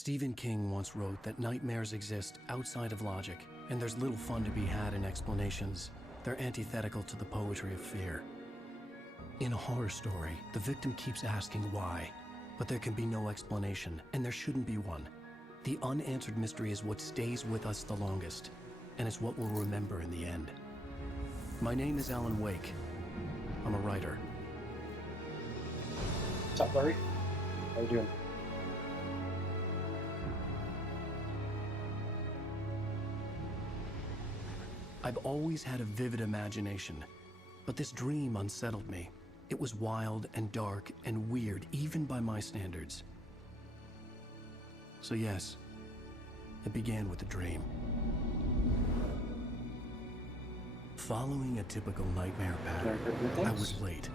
Stephen King once wrote that nightmares exist outside of logic, and there's little fun to be had in explanations. They're antithetical to the poetry of fear. In a horror story, the victim keeps asking why, but there can be no explanation, and there shouldn't be one. The unanswered mystery is what stays with us the longest, and it's what we'll remember in the end. My name is Alan Wake. I'm a writer. What's up, Larry? How you doing? I've always had a vivid imagination, but this dream unsettled me. It was wild and dark and weird, even by my standards. So yes, it began with a dream. Following a typical nightmare pattern, I was late,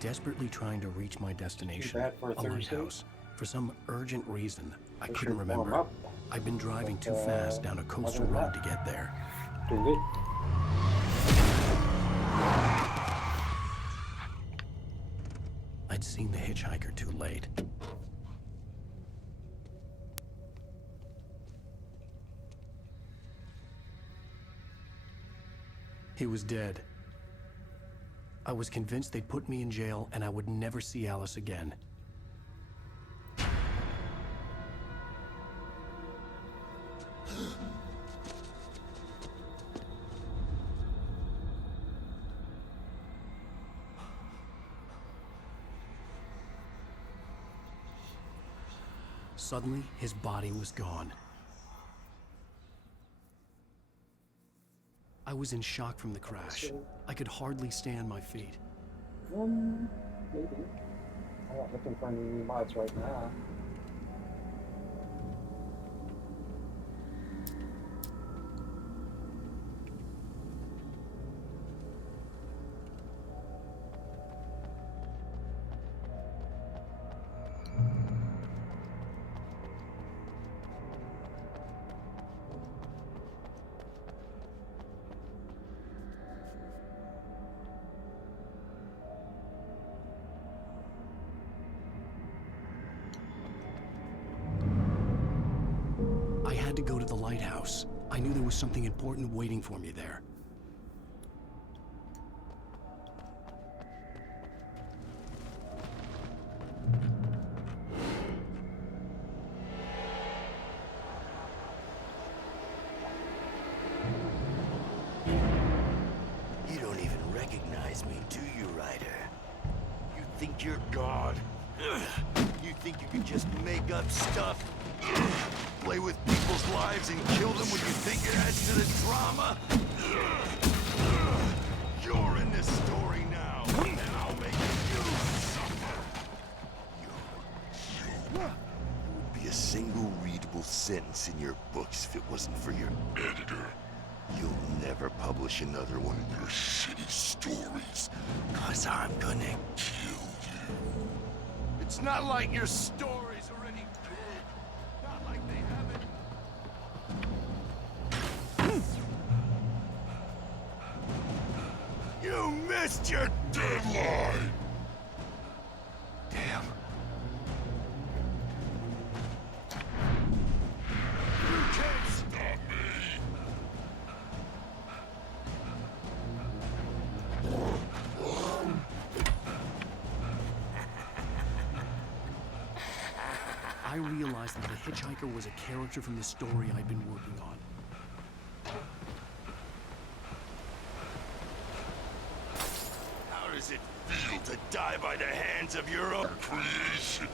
desperately trying to reach my destination, a lighthouse. For some urgent reason, I couldn't remember. I'd been driving too fast down a coastal road to get there. Doing good. I'd seen the hitchhiker too late. He was dead. I was convinced they'd put me in jail and I would never see Alice again. Suddenly, his body was gone. I was in shock from the crash. I could hardly stay on my feet. Maybe. I'm not looking for any mods right now. I had to go to the lighthouse. I knew there was something important waiting for me there. You don't even recognize me, do you, Ryder? You think you're God? You think you can just make up stuff? Play with people's lives and kill them when you think it adds to the drama? You're in this story now, and I'll make you suffer. You would be a single readable sentence in your books if it wasn't for your editor. You'll never publish another one of your shitty stories, 'cause I'm gonna kill you. It's not like your stories are any good. Not like they haven't. You missed your deadline! Damn. You can't stop me! I realized that the hitchhiker was a character from the story I'd been working on. How does it feel to die by the hands of your own creation?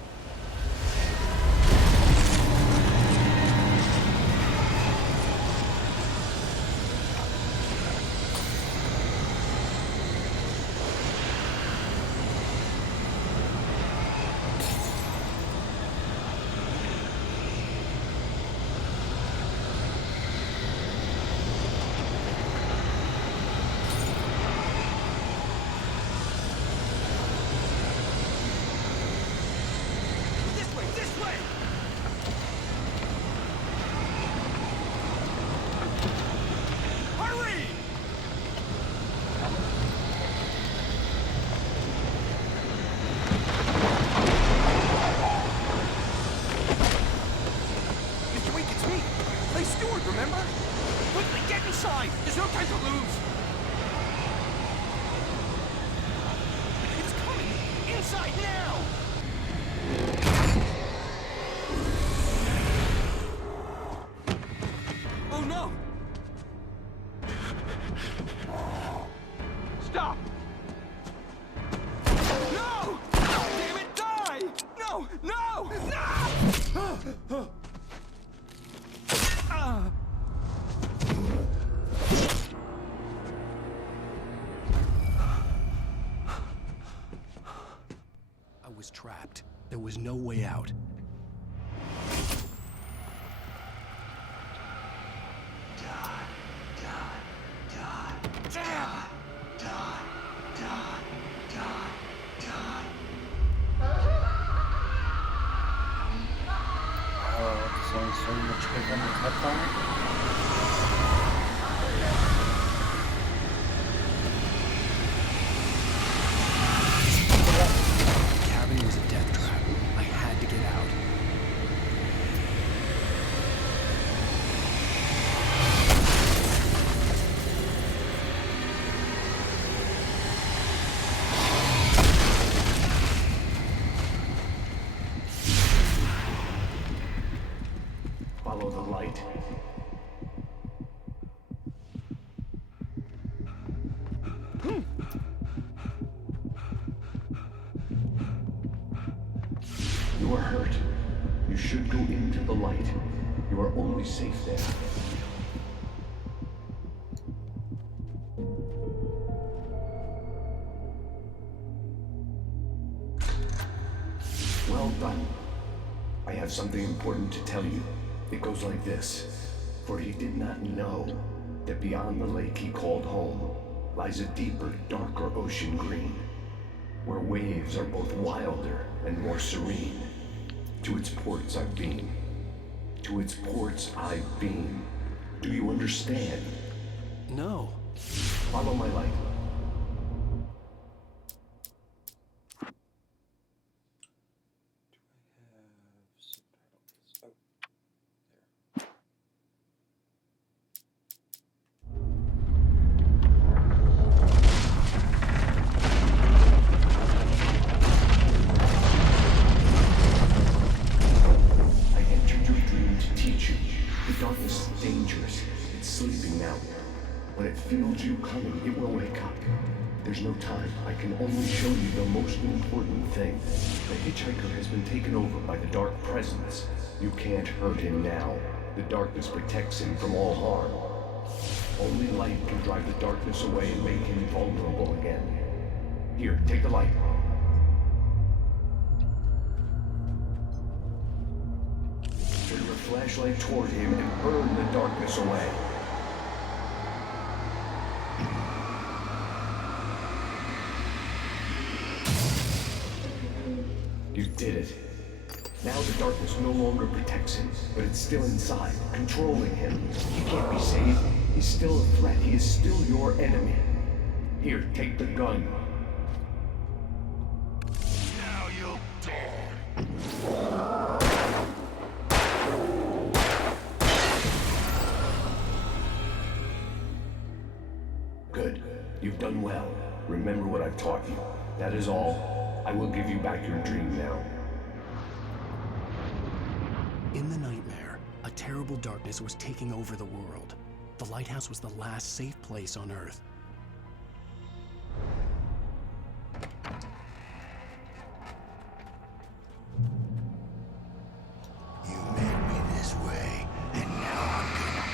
inside! There's no time to lose! It's coming! Inside now! Oh no! Stop! No! Damn it, die! No! No! No! I was trapped. There was no way out. So much bigger than the headphone. The cabin was a death trap. I had to get out. Follow the light. You are hurt. You should go into the light. You are only safe there. Well done. I have something important to tell you. It goes like this. For he did not know that beyond the lake he called home lies a deeper, darker ocean green, where waves are both wilder and more serene. To its ports I beam. To its ports I beam. Do you understand? No. Follow my light. When it feels you coming, it will wake up. There's no time. I can only show you the most important thing. The hitchhiker has been taken over by the dark presence. You can't hurt him now. The darkness protects him from all harm. Only light can drive the darkness away and make him vulnerable again. Here, take the light. Turn your flashlight toward him and burn the darkness away. You did it. Now the darkness no longer protects him, but it's still inside, controlling him. He can't be saved. He's still a threat. He is still your enemy. Here, take the gun. Now you'll die. Good. You've done well. Remember what I've taught you. That is all. I will give you back your dream now. In the nightmare, a terrible darkness was taking over the world. The lighthouse was the last safe place on Earth. You made me this way, and now I'm gonna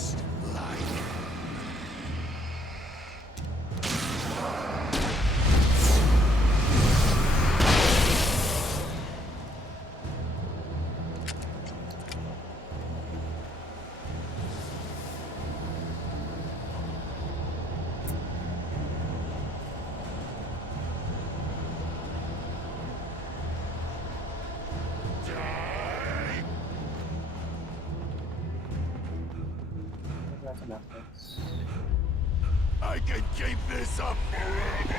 just like. That's enough. I can keep this up forever!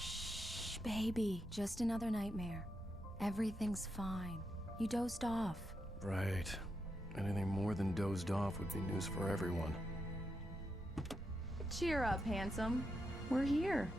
Shh, baby. Just another nightmare. Everything's fine. You dozed off. Right. Anything more than dozed off would be news for everyone. Cheer up, handsome. We're here.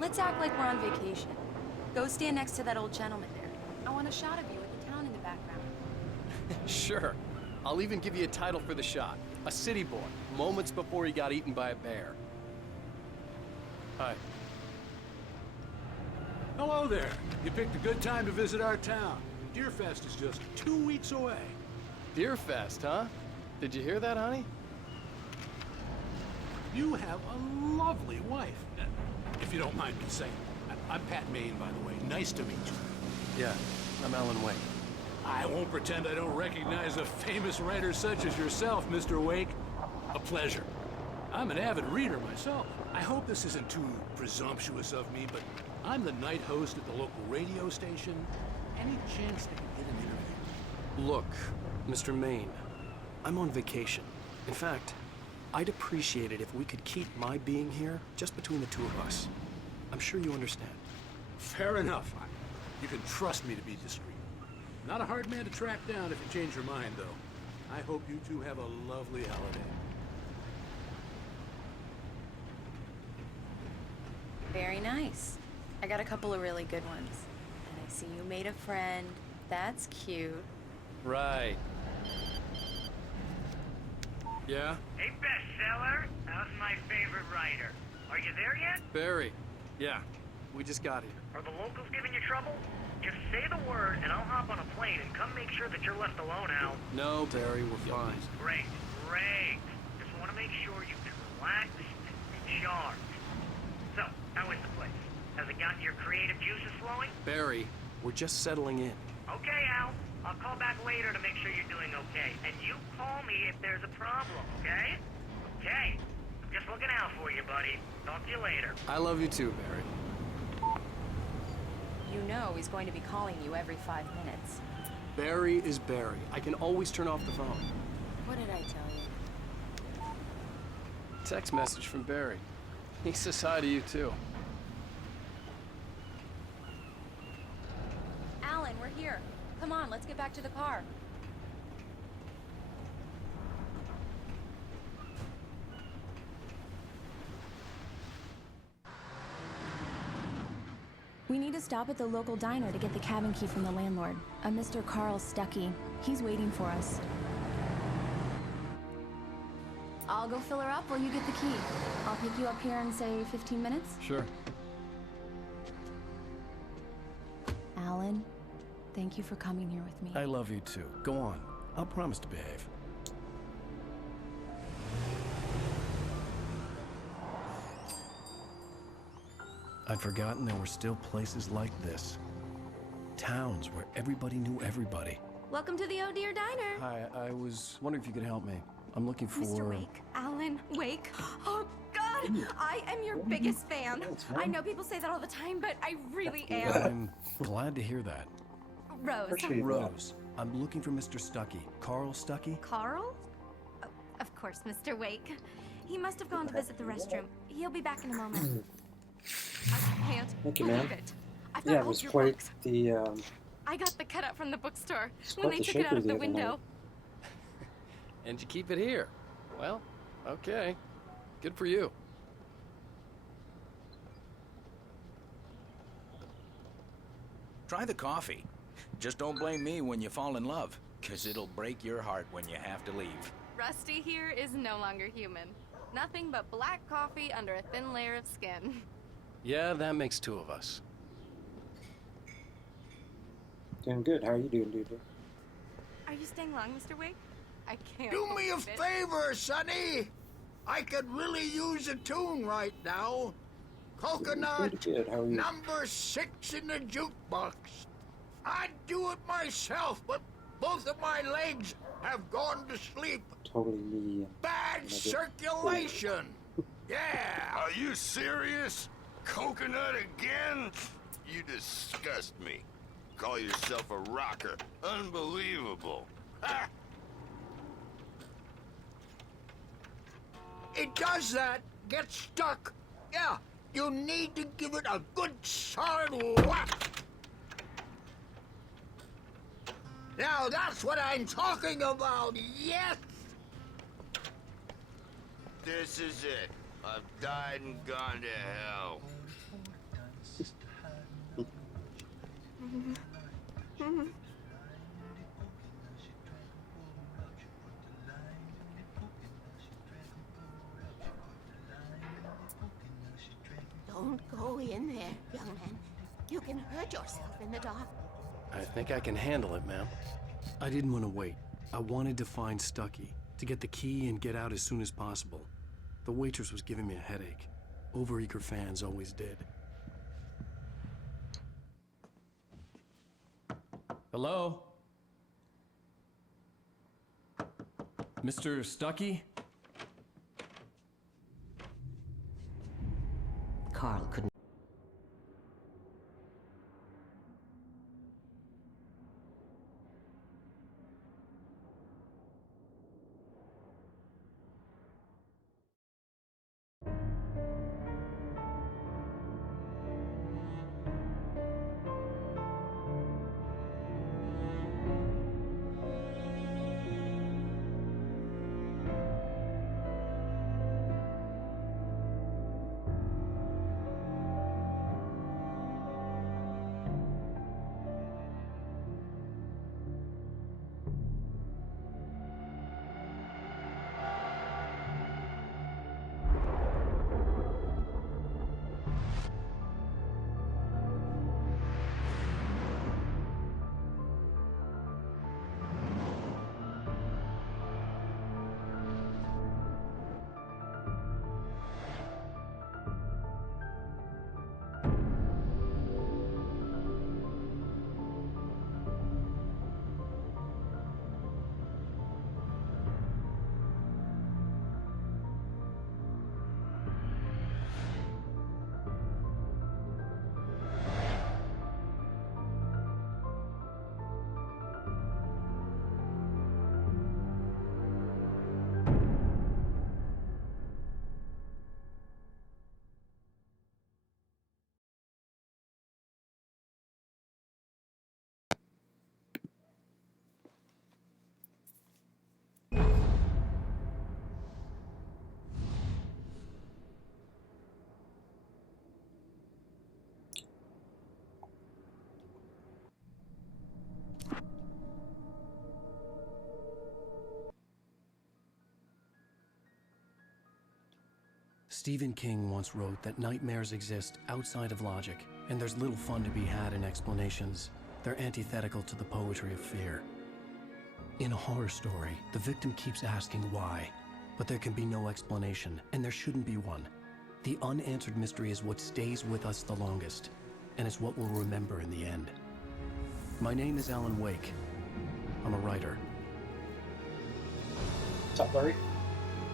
Let's act like we're on vacation. Go stand next to that old gentleman there. I want a shot of you with the town in the background. Sure. I'll even give you a title for the shot. A city boy, moments before he got eaten by a bear. Hi. Hello there. You picked a good time to visit our town. Deerfest is just 2 weeks away. Deerfest, huh? Did you hear that, honey? You have a lovely wife. If you don't mind me saying. I'm Pat Maine, by the way. Nice to meet you. Yeah, I'm Alan Wake. I won't pretend I don't recognize a famous writer such as yourself, Mr. Wake. A pleasure. I'm an avid reader myself. I hope this isn't too presumptuous of me, but I'm the night host at the local radio station. Any chance they could get an interview? Look, Mr. Maine, I'm on vacation. In fact, I'd appreciate it if we could keep my being here just between the two of us. I'm sure you understand. Fair enough. You can trust me to be discreet. Not a hard man to track down if you change your mind, though. I hope you two have a lovely holiday. Very nice. I got a couple of really good ones. And I see you made a friend. That's cute. Right. Yeah? Hey, bestseller. How's my favorite writer? Are you there yet? Barry. Yeah, we just got here. Are the locals giving you trouble? Just say the word, and I'll hop on a plane and come make sure that you're left alone, Al. No, Barry, we're fine. Great, great. Just want to make sure you can relax and recharge. So, how is the place? Has it gotten your creative juices flowing? Barry, we're just settling in. Okay, Al. I'll call back later to make sure you're doing okay. And you call me if there's a problem, okay? Okay. I'm just looking out for you, buddy. Barry. Talk to you later. I love you too, Barry. You know he's going to be calling you every 5 minutes. Barry is Barry. I can always turn off the phone. What did I tell you? Text message from Barry. He says hi to you too. Alan, we're here. Come on, let's get back to the car. We need to stop at the local diner to get the cabin key from the landlord, a Mr. Carl Stuckey. He's waiting for us. I'll go fill her up while you get the key. I'll pick you up here in, say, 15 minutes? Sure. Alan, thank you for coming here with me. I love you too. Go on. I'll promise to behave. I'd forgotten there were still places like this. Towns where everybody knew everybody. Welcome to the Oh Dear Diner. Hi, I was wondering if you could help me. I'm looking for... Mr. Wake, Alan Wake. Oh, God, I am your biggest fan. I know people say that all the time, but I really am. I'm glad to hear that. Rose. Appreciate that. Rose, I'm looking for Mr. Stuckey. Carl Stuckey? Carl? Oh, of course, Mr. Wake. He must have gone to visit the restroom. He'll be back in a moment. I can't Thank you, believe ma'am. it. I found Yeah, it all was your quite books. the I got the cutout from the bookstore quite when they the took it out shaker of the the other night. window. And you keep it here. Well, okay. Good for you. Try the coffee. Just don't blame me when you fall in love, 'cause it'll break your heart when you have to leave. Rusty here is no longer human. Nothing but black coffee under a thin layer of skin. Yeah, that makes two of us. doing good. How are you doing, dude? Are you staying long, Mr. Wake? I can't Do me a believe it. favor, Sonny. I could really use a tune right now. Coconut, Pretty good. How are you? number 6 in the jukebox. I'd do it myself, but both of my legs have gone to sleep. Totally me. Bad Another circulation. Yeah. Are you serious? Coconut again? You disgust me. Call yourself a rocker. Unbelievable. Ha! It does that. Get stuck. Yeah, you need to give it a good solid whack. Now that's what I'm talking about, yes! This is it. I've died and gone to hell. Don't go in there, young man. You can hurt yourself in the dark. I think I can handle it, ma'am. I didn't want to wait. I wanted to find Stuckey, to get the key and get out as soon as possible. The waitress was giving me a headache. Overeager fans always did. Hello? Mr. Stuckey? Carl couldn't. Stephen King once wrote that nightmares exist outside of logic, and there's little fun to be had in explanations. They're antithetical to the poetry of fear. In a horror story, the victim keeps asking why, but there can be no explanation, and there shouldn't be one. The unanswered mystery is what stays with us the longest, and it's what we'll remember in the end. My name is Alan Wake. I'm a writer. What's up, Larry?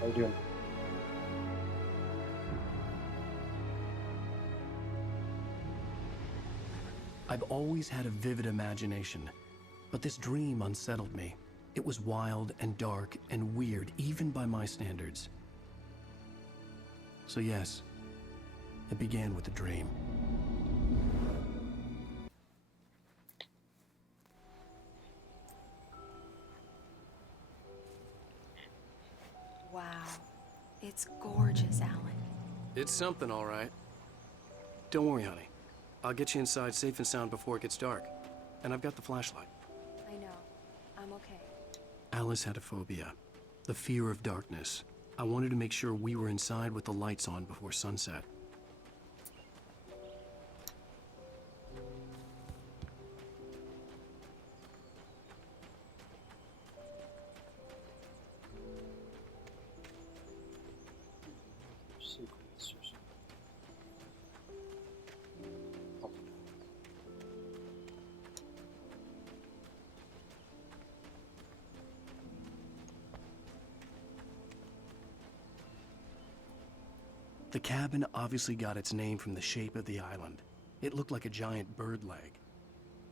How you doing? I've always had a vivid imagination, but this dream unsettled me. It was wild and dark and weird, even by my standards. So yes, it began with a dream. Wow. It's gorgeous, Alan. It's something, all right. Don't worry, honey. I'll get you inside safe and sound before it gets dark. And I've got the flashlight. I know. I'm okay. Alice had a phobia, the fear of darkness. I wanted to make sure we were inside with the lights on before sunset. The cabin obviously got its name from the shape of the island. It looked like a giant bird leg.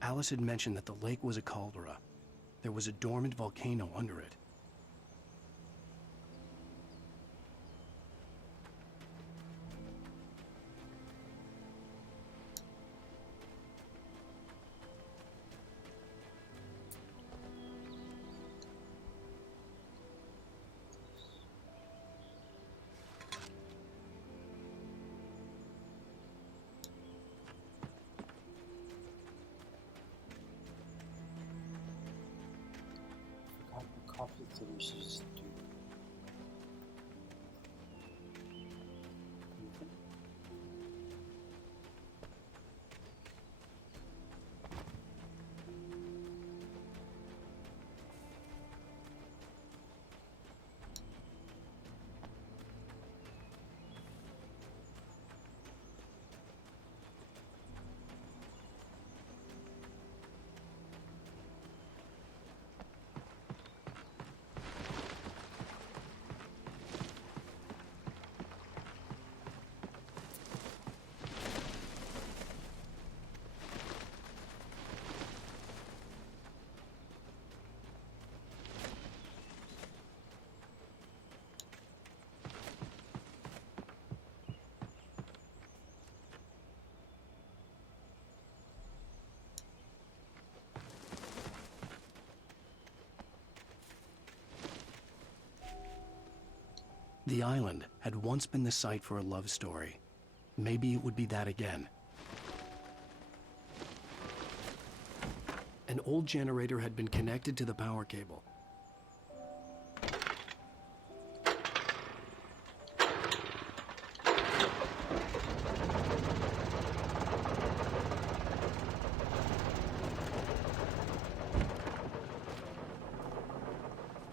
Alice had mentioned that the lake was a caldera. There was a dormant volcano under it. Coffee delicious too. The island had once been the site for a love story. Maybe it would be that again. An old generator had been connected to the power cable.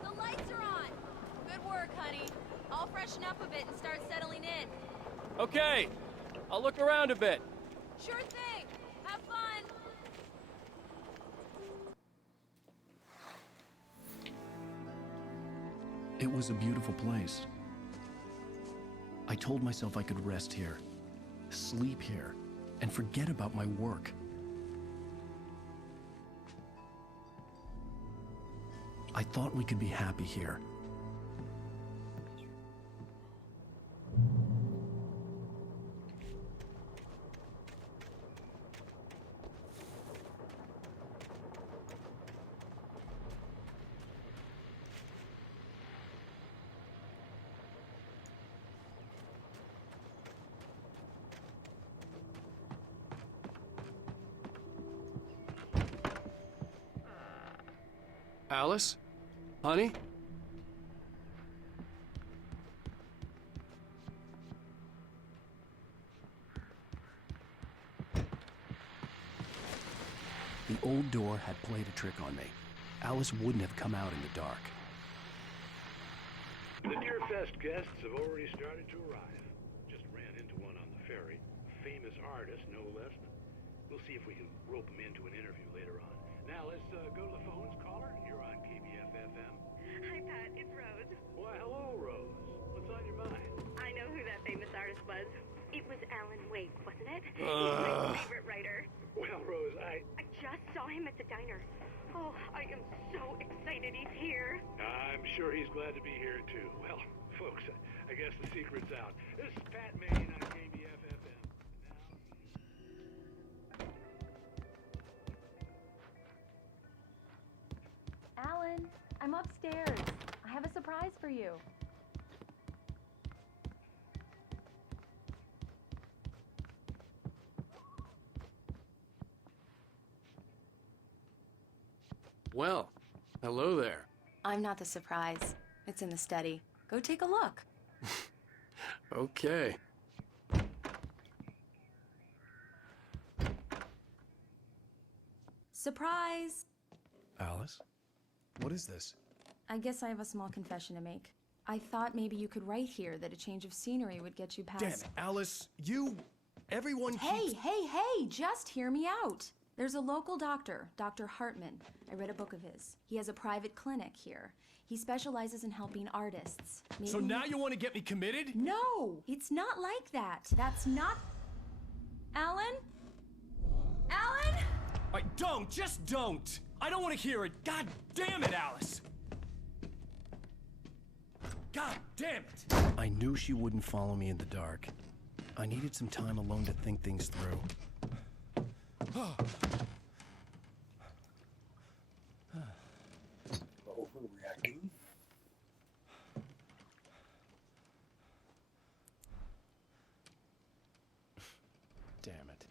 The lights are on! Good work, honey. I'll freshen up a bit and start settling in. Okay, I'll look around a bit. Sure thing! Have fun! It was a beautiful place. I told myself I could rest here, sleep here, and forget about my work. I thought we could be happy here. Alice? Honey? The old door had played a trick on me. Alice wouldn't have come out in the dark. The Deerfest guests have already started to arrive. Just ran into one on the ferry. A famous artist, no less. We'll see if we can rope him into an interview later on. Now let's go to the phones. Caller, you're on KBF-FM. Hi, Pat. It's Rose. Why, hello, Rose. What's on your mind? I know who that famous artist was. It was Alan Wake, wasn't it? He's my favorite writer. Well, Rose, I just saw him at the diner. Oh, I am so excited he's here. I'm sure he's glad to be here, too. Well, folks, I guess the secret's out. This is Pat Maine on KBF-FM. Alan, I'm upstairs. I have a surprise for you. Well, hello there. I'm not the surprise. It's in the study. Go take a look. Okay. Surprise! Alice? What is this? I guess I have a small confession to make. I thought maybe you could write here that a change of scenery would get you past... Damn it, Alice! Everyone Hey, hey, just hear me out! There's a local doctor, Dr. Hartman. I read a book of his. He has a private clinic here. He specializes in helping artists. So now you want to get me committed? No! It's not like that. That's not... Alan? Alan? Just don't! I don't want to hear it! God damn it, Alice! God damn it! I knew she wouldn't follow me in the dark. I needed some time alone to think things through. Overreacting. Damn it.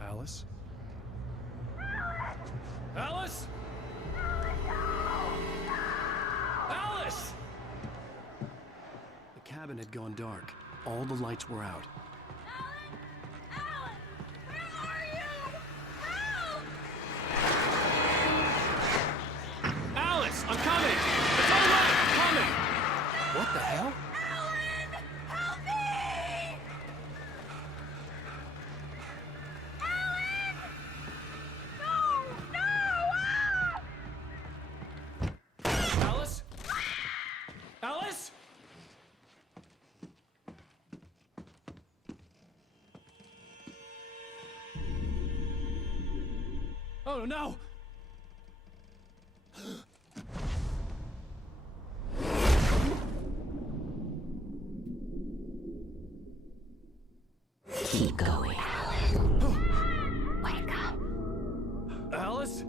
Alice? Alice? Alice! The cabin had gone dark. All the lights were out. Alice, I'm coming! It's all right, I'm coming! What the hell? Alan! Help me! Alan! No! Ah! Alice? Alice? Oh no! Keep going, Alan. Wake up. Alice?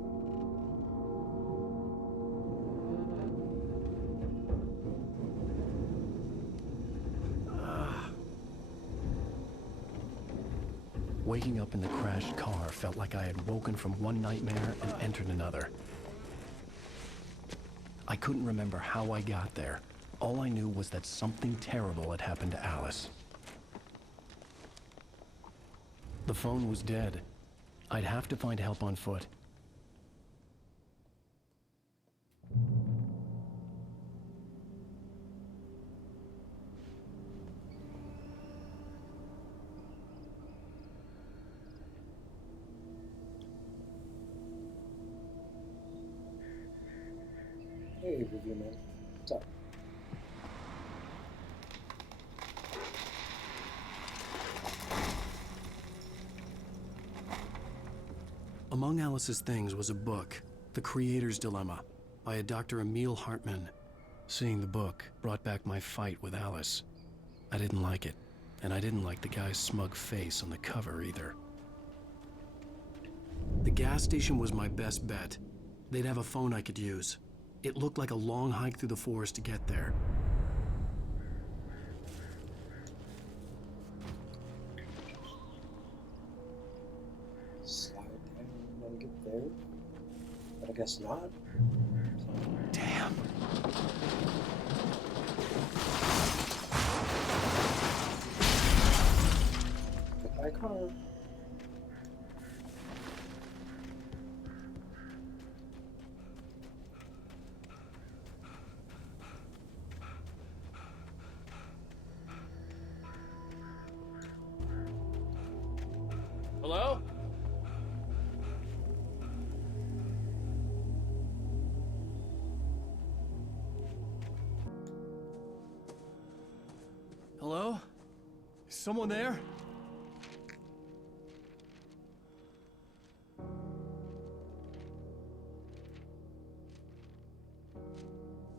Waking up in the crashed car felt like I had woken from one nightmare and entered another. I couldn't remember how I got there. All I knew was that something terrible had happened to Alice. The phone was dead. I'd have to find help on foot. Hey, review man. What's up? Among Alice's things was a book, The Creator's Dilemma, by a Dr. Emil Hartman. Seeing the book brought back my fight with Alice. I didn't like it, and I didn't like the guy's smug face on the cover either. The gas station was my best bet. They'd have a phone I could use. It looked like a long hike through the forest to get there. Slide down and get there. But I guess not. Damn. my car. Hello? Hello? Is someone there?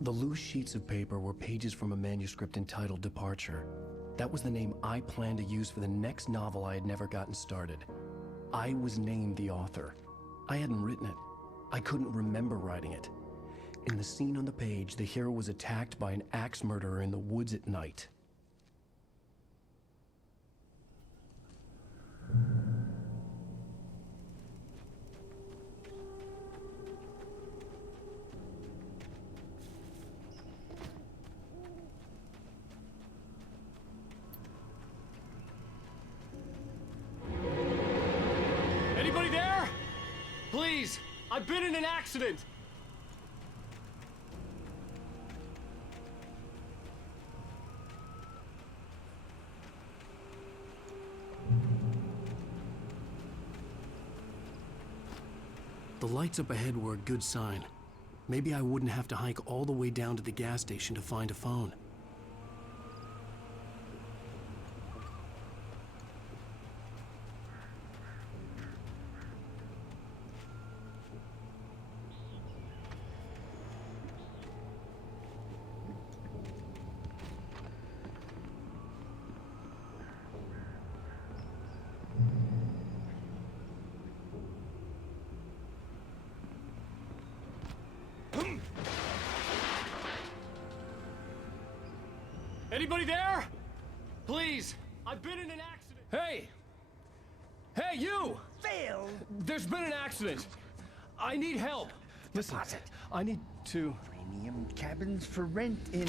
The loose sheets of paper were pages from a manuscript entitled Departure. That was the name I planned to use for the next novel I had never gotten started. I was named the author. I hadn't written it. I couldn't remember writing it. In the scene on the page, the hero was attacked by an axe murderer in the woods at night. Anybody there? Please, I've been in an accident. The lights up ahead were a good sign. Maybe I wouldn't have to hike all the way down to the gas station to find a phone. Anybody there? Please, I've been in an accident. Hey! Hey, you! Phil! There's been an accident. I need help. Listen, I need to... Premium cabins for rent in...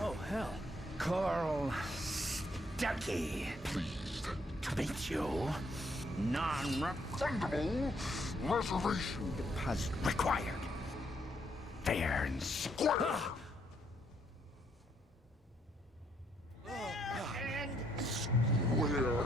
Oh, hell. Carl Stuckey. Please. To meet you. Non-refundable Reservation. deposit required. Fair and square. Where?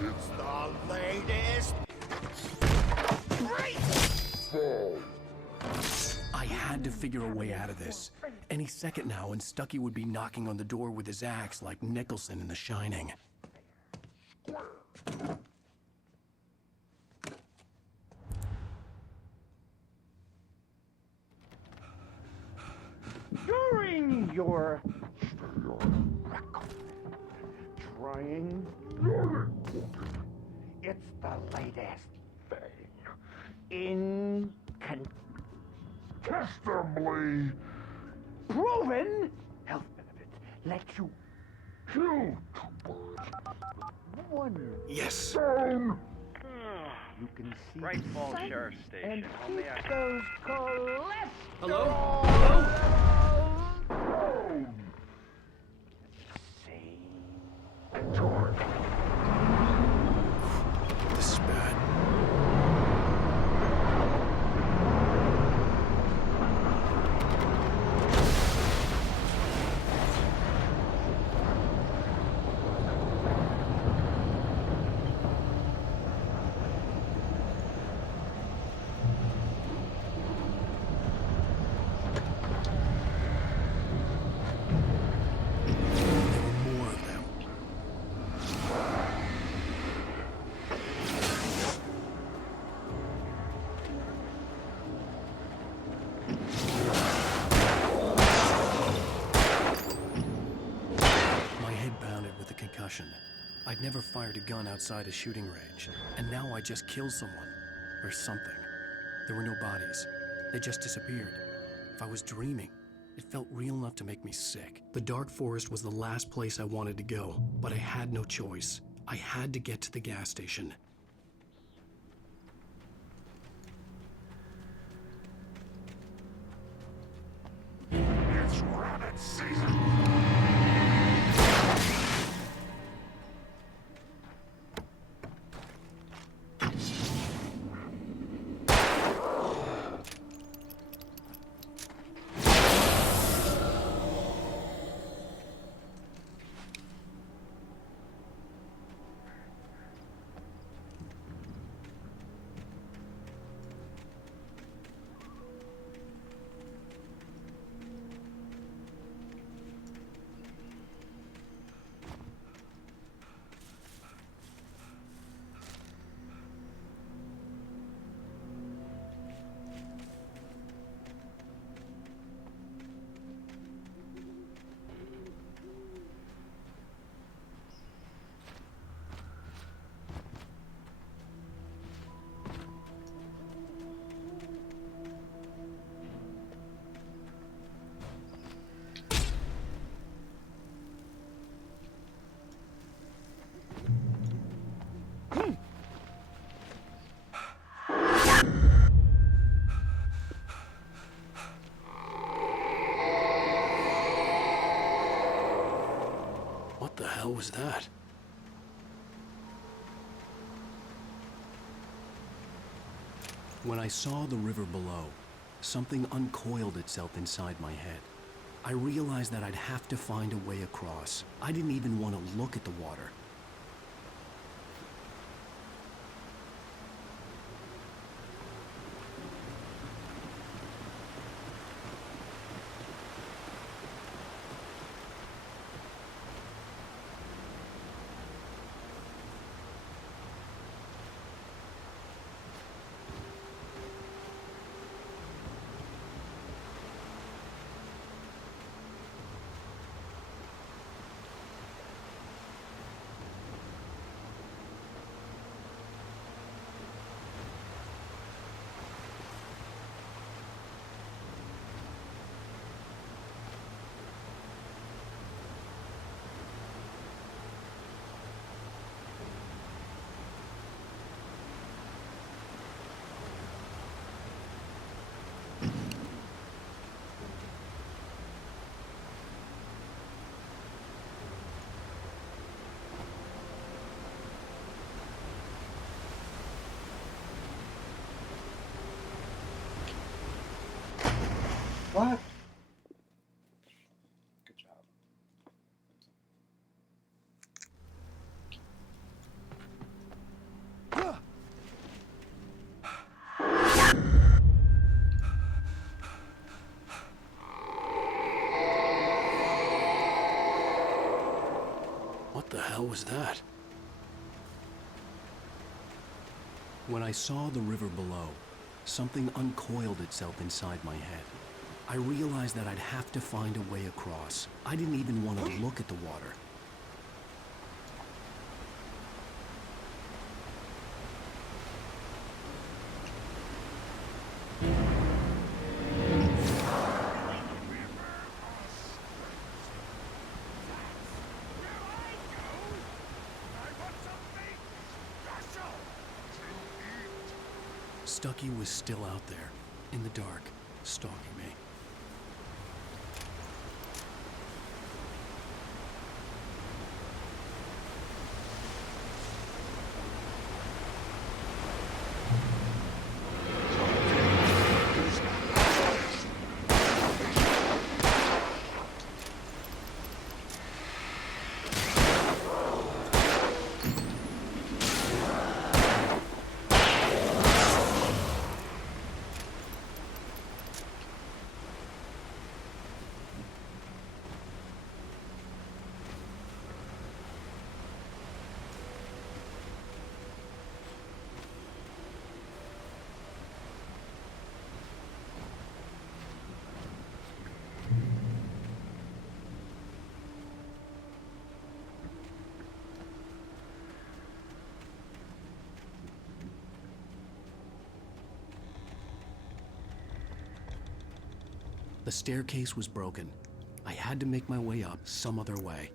It's the latest. I had to figure a way out of this. Any second now, and Stuckey would be knocking on the door with his axe like Nicholson in The Shining. During your trying, it's the latest thing. Incontestably proven health benefits let you kill one Yes. stone. You can see Bright Falls sun Sheriff Station. and Only keep I... those cholesterol. Hello? This is bad. More of them. My head pounded with the concussion. I'd never fired a gun outside a shooting range, and now I just killed someone. Or something. There were no bodies. They just disappeared. If I was dreaming, it felt real enough to make me sick. The dark forest was the last place I wanted to go, but I had no choice. I had to get to the gas station. It's rabbit season! What the hell was that? When I saw the river below, something uncoiled itself inside my head. I realized that I'd have to find a way across. I didn't even want to look at the water. What? Good job. What the hell was that? When I saw the river below, something uncoiled itself inside my head. I realized that I'd have to find a way across. I didn't even want to look at the water. Stucky was still out there, in the dark, stalking me. The staircase was broken. I had to make my way up some other way.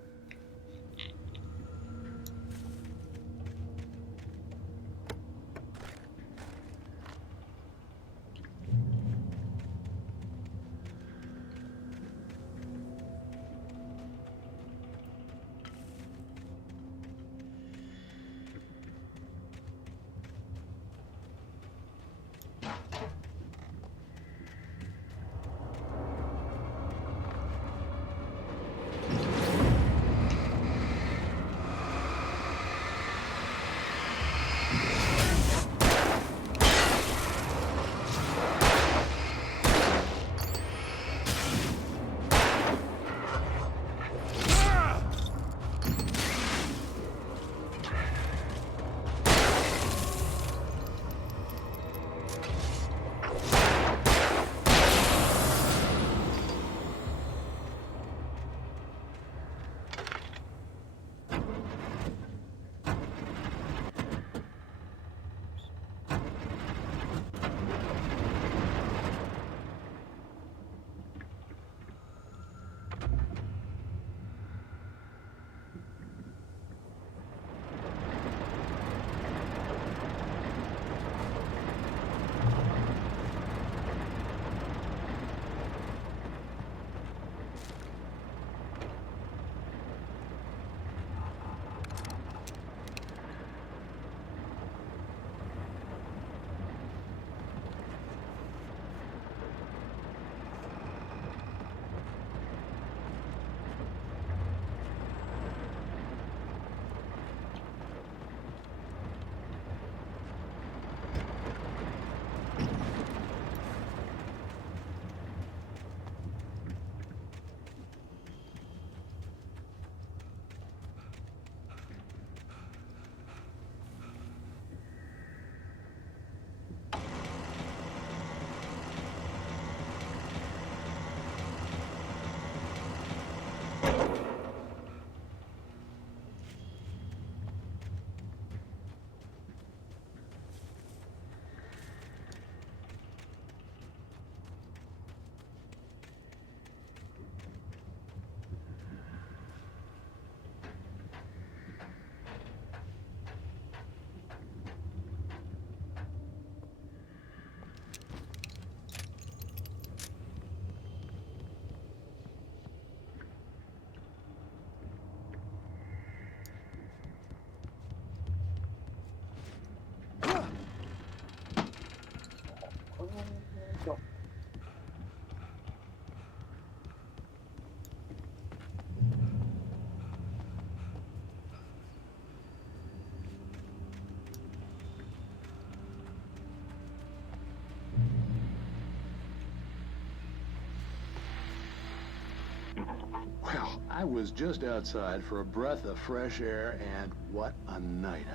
Well, I was just outside for a breath of fresh air, and what a night.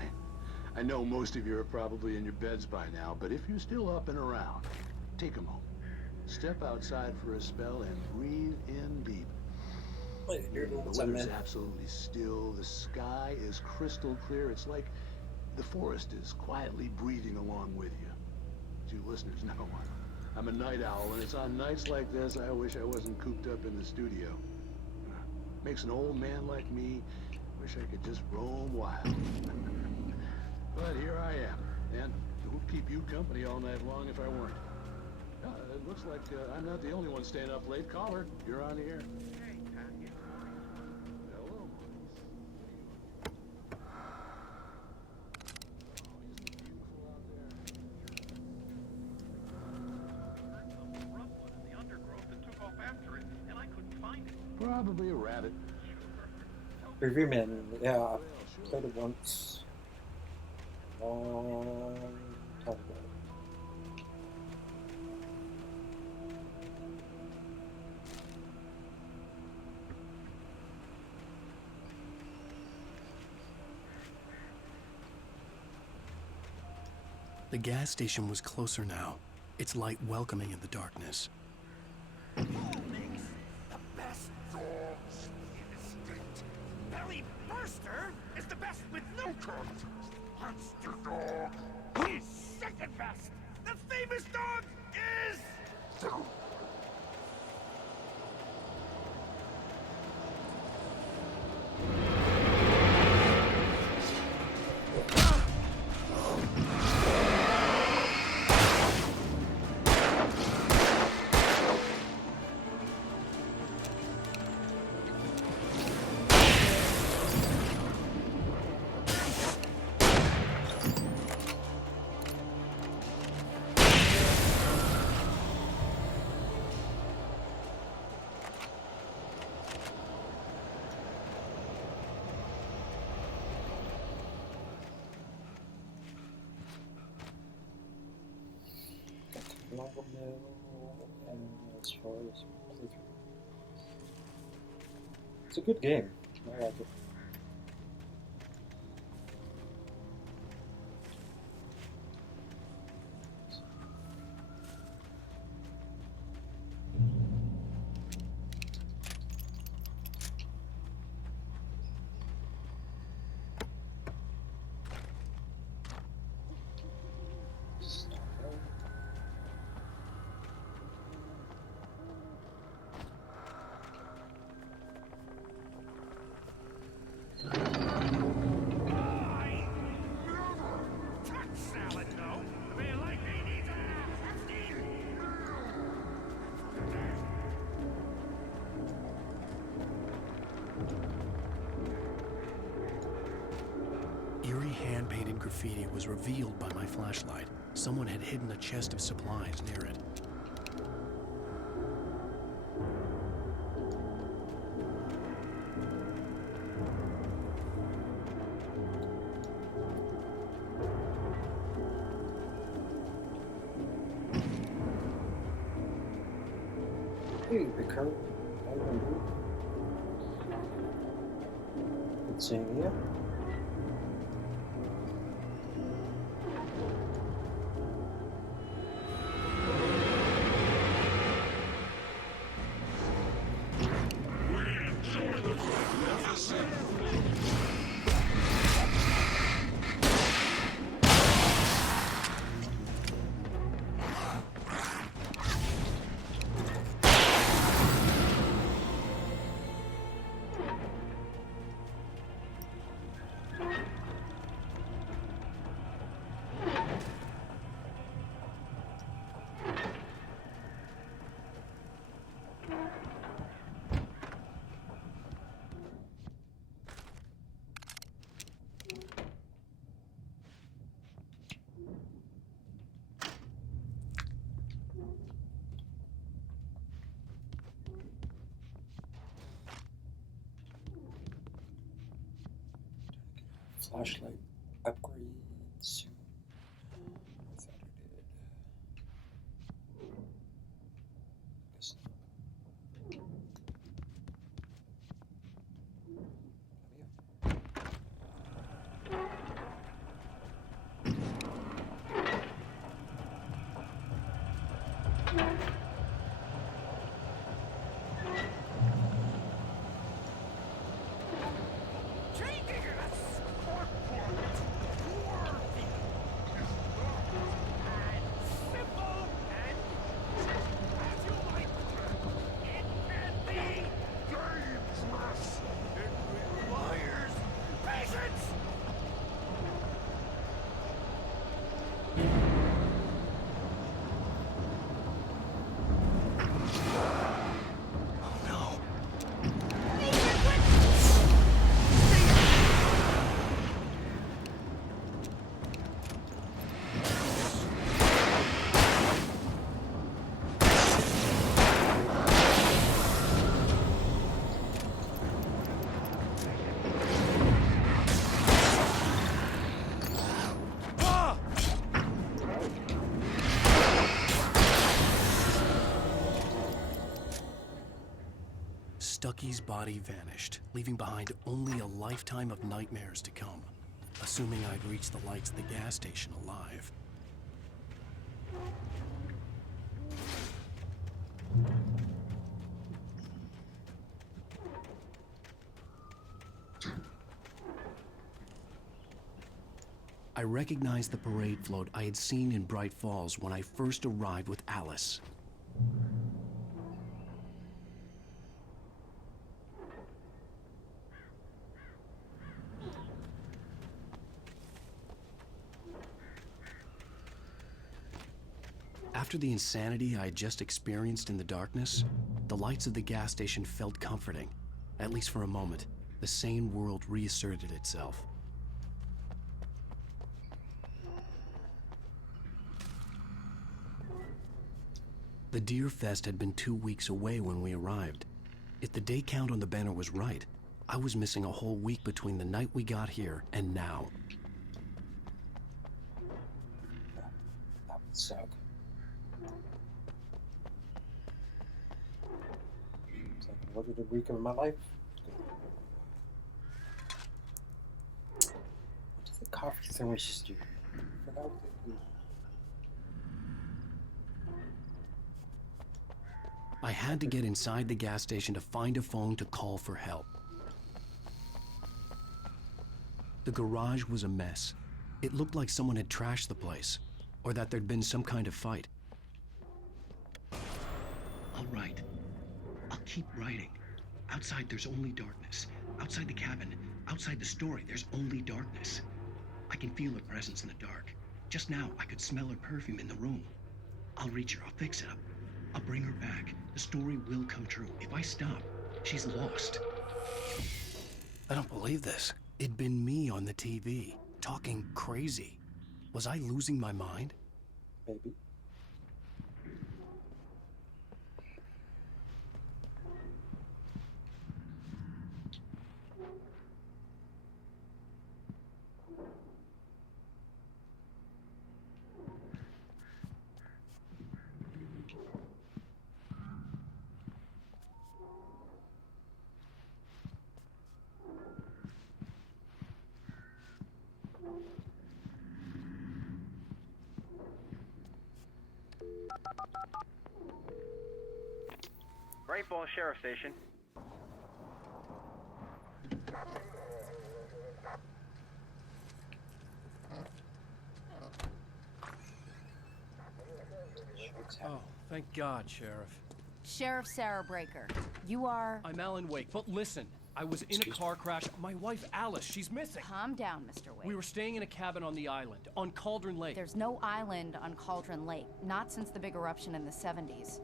I know most of you are probably in your beds by now, but if you're still up and around, take a moment. Step outside for a spell and breathe in deep. The weather's absolutely still. The sky is crystal clear. It's like the forest is quietly breathing along with you. As you listeners know, I'm a night owl, and it's on nights like this I wish I wasn't cooped up in the studio. Makes an old man like me wish I could just roam wild. But here I am, and it would keep you company all night long if I weren't. It looks like I'm not the only one staying up late. Caller, you're on the air. Hello. Probably a rabbit. Reviewman, yeah, I've played it once. Long time ago. The gas station was closer now, its light welcoming in the darkness. Who makes the best dogs in the state? Belly Burster is the best with no contest. Monster Dog is second best. The famous dog is... thumbnail, and as far as playthrough, it's a good game. I like it. Eerie hand-painted graffiti was revealed by my flashlight. Someone had hidden a chest of supplies near it. Hey, the current island. Good seeing you. Flashlight upgrade soon. I thought I did. Guess not. Stucky's body vanished, leaving behind only a lifetime of nightmares to come, assuming I'd reached the lights of the gas station alive. I recognized the parade float I had seen in Bright Falls when I first arrived with Alice. After the insanity I had just experienced in the darkness, the lights of the gas station felt comforting. At least for a moment, the sane world reasserted itself. The Deer Fest had been 2 weeks away when we arrived. If the day count on the banner was right, I was missing a whole week between the night we got here and now. That would suck. What did a week of my life? What does the coffee sandwiches do? I forgot what they do. I had to get inside the gas station to find a phone to call for help. The garage was a mess. It looked like someone had trashed the place, or that there'd been some kind of fight. I'll write. I'll keep writing. Outside, there's only darkness. Outside the cabin, outside the story, there's only darkness. I can feel her presence in the dark. Just now, I could smell her perfume in the room. I'll reach her. I'll fix it up. I'll bring her back. The story will come true. If I stop, she's lost. I don't believe this. It'd been me on the TV, talking crazy. Was I losing my mind? Maybe. Great Falls Sheriff Station. Oh, thank God, Sheriff. Sheriff Sarah Breaker, you are... I'm Alan Wake, but listen. I was in a car crash. My wife, Alice, she's missing. Calm down, Mr. Wake. We were staying in a cabin on the island, on Cauldron Lake. There's no island on Cauldron Lake, not since the big eruption in the 70s.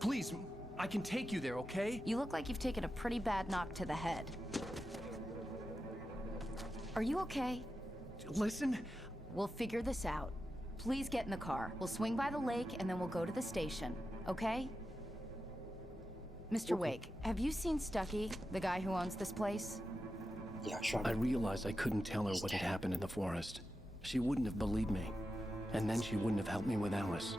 Please, I can take you there, okay? You look like you've taken a pretty bad knock to the head. Are you okay? Listen. We'll figure this out. Please get in the car. We'll swing by the lake and then we'll go to the station, okay? Mr. Wake, have you seen Stucky, the guy who owns this place? Yeah, sure. I realized I couldn't tell her what had happened in the forest. She wouldn't have believed me. And then she wouldn't have helped me with Alice.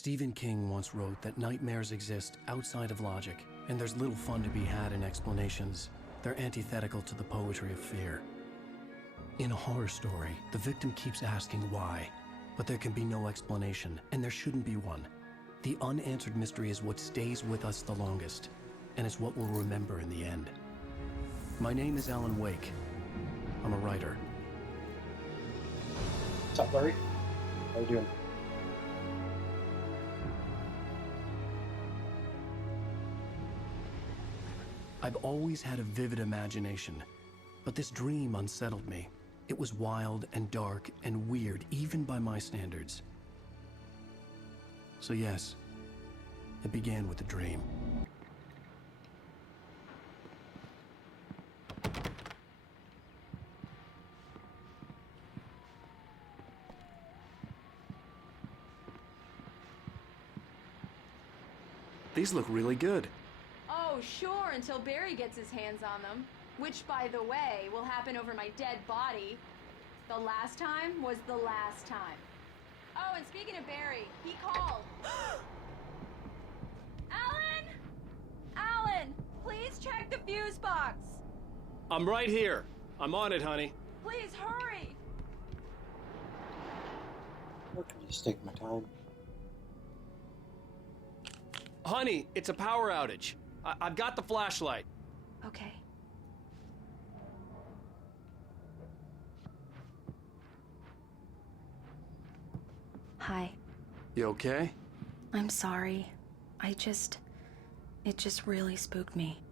Stephen King once wrote that nightmares exist outside of logic, and there's little fun to be had in explanations. They're antithetical to the poetry of fear. In a horror story, the victim keeps asking why, but there can be no explanation, and there shouldn't be one. The unanswered mystery is what stays with us the longest, and it's what we'll remember in the end. My name is Alan Wake. I'm a writer. What's up, Larry? How you doing? I've always had a vivid imagination, but this dream unsettled me. It was wild and dark and weird, even by my standards. So yes, it began with a dream. These look really good. Oh, sure, until Barry gets his hands on them. Which, by the way, will happen over my dead body. The last time was the last time. Oh, and speaking of Barry, he called. Alan! Alan! Please check the fuse box! I'm right here. I'm on it, honey. Please hurry! Look, I'm just taking my time. Honey, it's a power outage. I've got the flashlight. Okay. Hi. You okay? I'm sorry. It just really spooked me.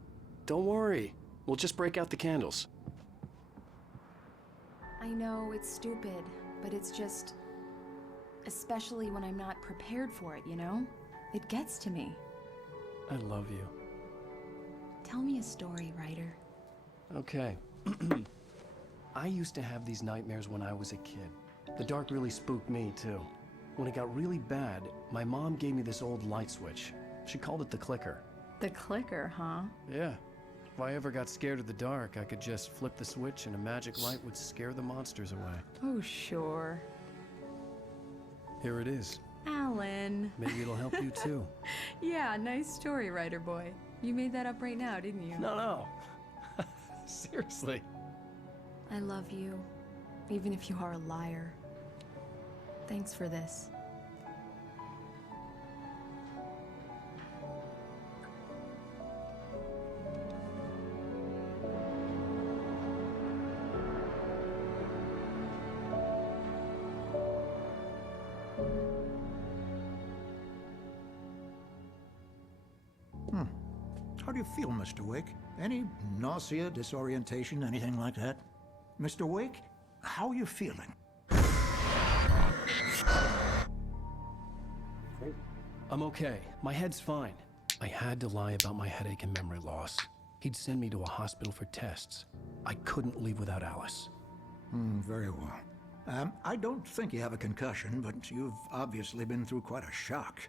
Don't worry. We'll just break out the candles. I know it's stupid, but it's just... especially when I'm not prepared for it, you know? It gets to me. I love you. Tell me a story, writer. Okay. I used to have these nightmares when I was a kid. The dark really spooked me, too. When it got really bad, my mom gave me this old light switch. She called it the clicker. The clicker, huh? Yeah. If I ever got scared of the dark, I could just flip the switch and a magic light would scare the monsters away. Oh, sure. Here it is. Alan. Maybe it'll help you, too. Yeah, nice story, writer boy. You made that up right now, didn't you? No. Seriously. I love you, even if you are a liar. Thanks for this. How do you feel, Mr. Wake? Any nausea, disorientation, anything like that? Mr. Wake, how are you feeling? I'm okay. My head's fine. I had to lie about my headache and memory loss. He'd send me to a hospital for tests. I couldn't leave without Alice. Very well. I don't think you have a concussion, but you've obviously been through quite a shock.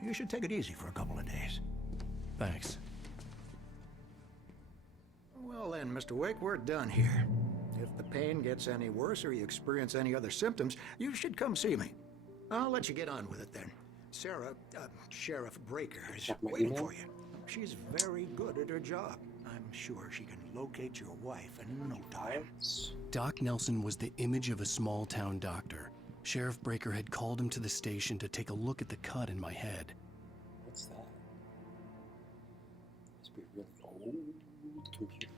You should take it easy for a couple of days. Thanks. Well then, Mr. Wake, we're done here. If the pain gets any worse or you experience any other symptoms, you should come see me. I'll let you get on with it then. Sarah, Sheriff Breaker, is waiting for you. She's very good at her job. I'm sure she can locate your wife in no time. Doc Nelson was the image of a small-town doctor. Sheriff Breaker had called him to the station to take a look at the cut in my head. What's that? Must be a really old computer.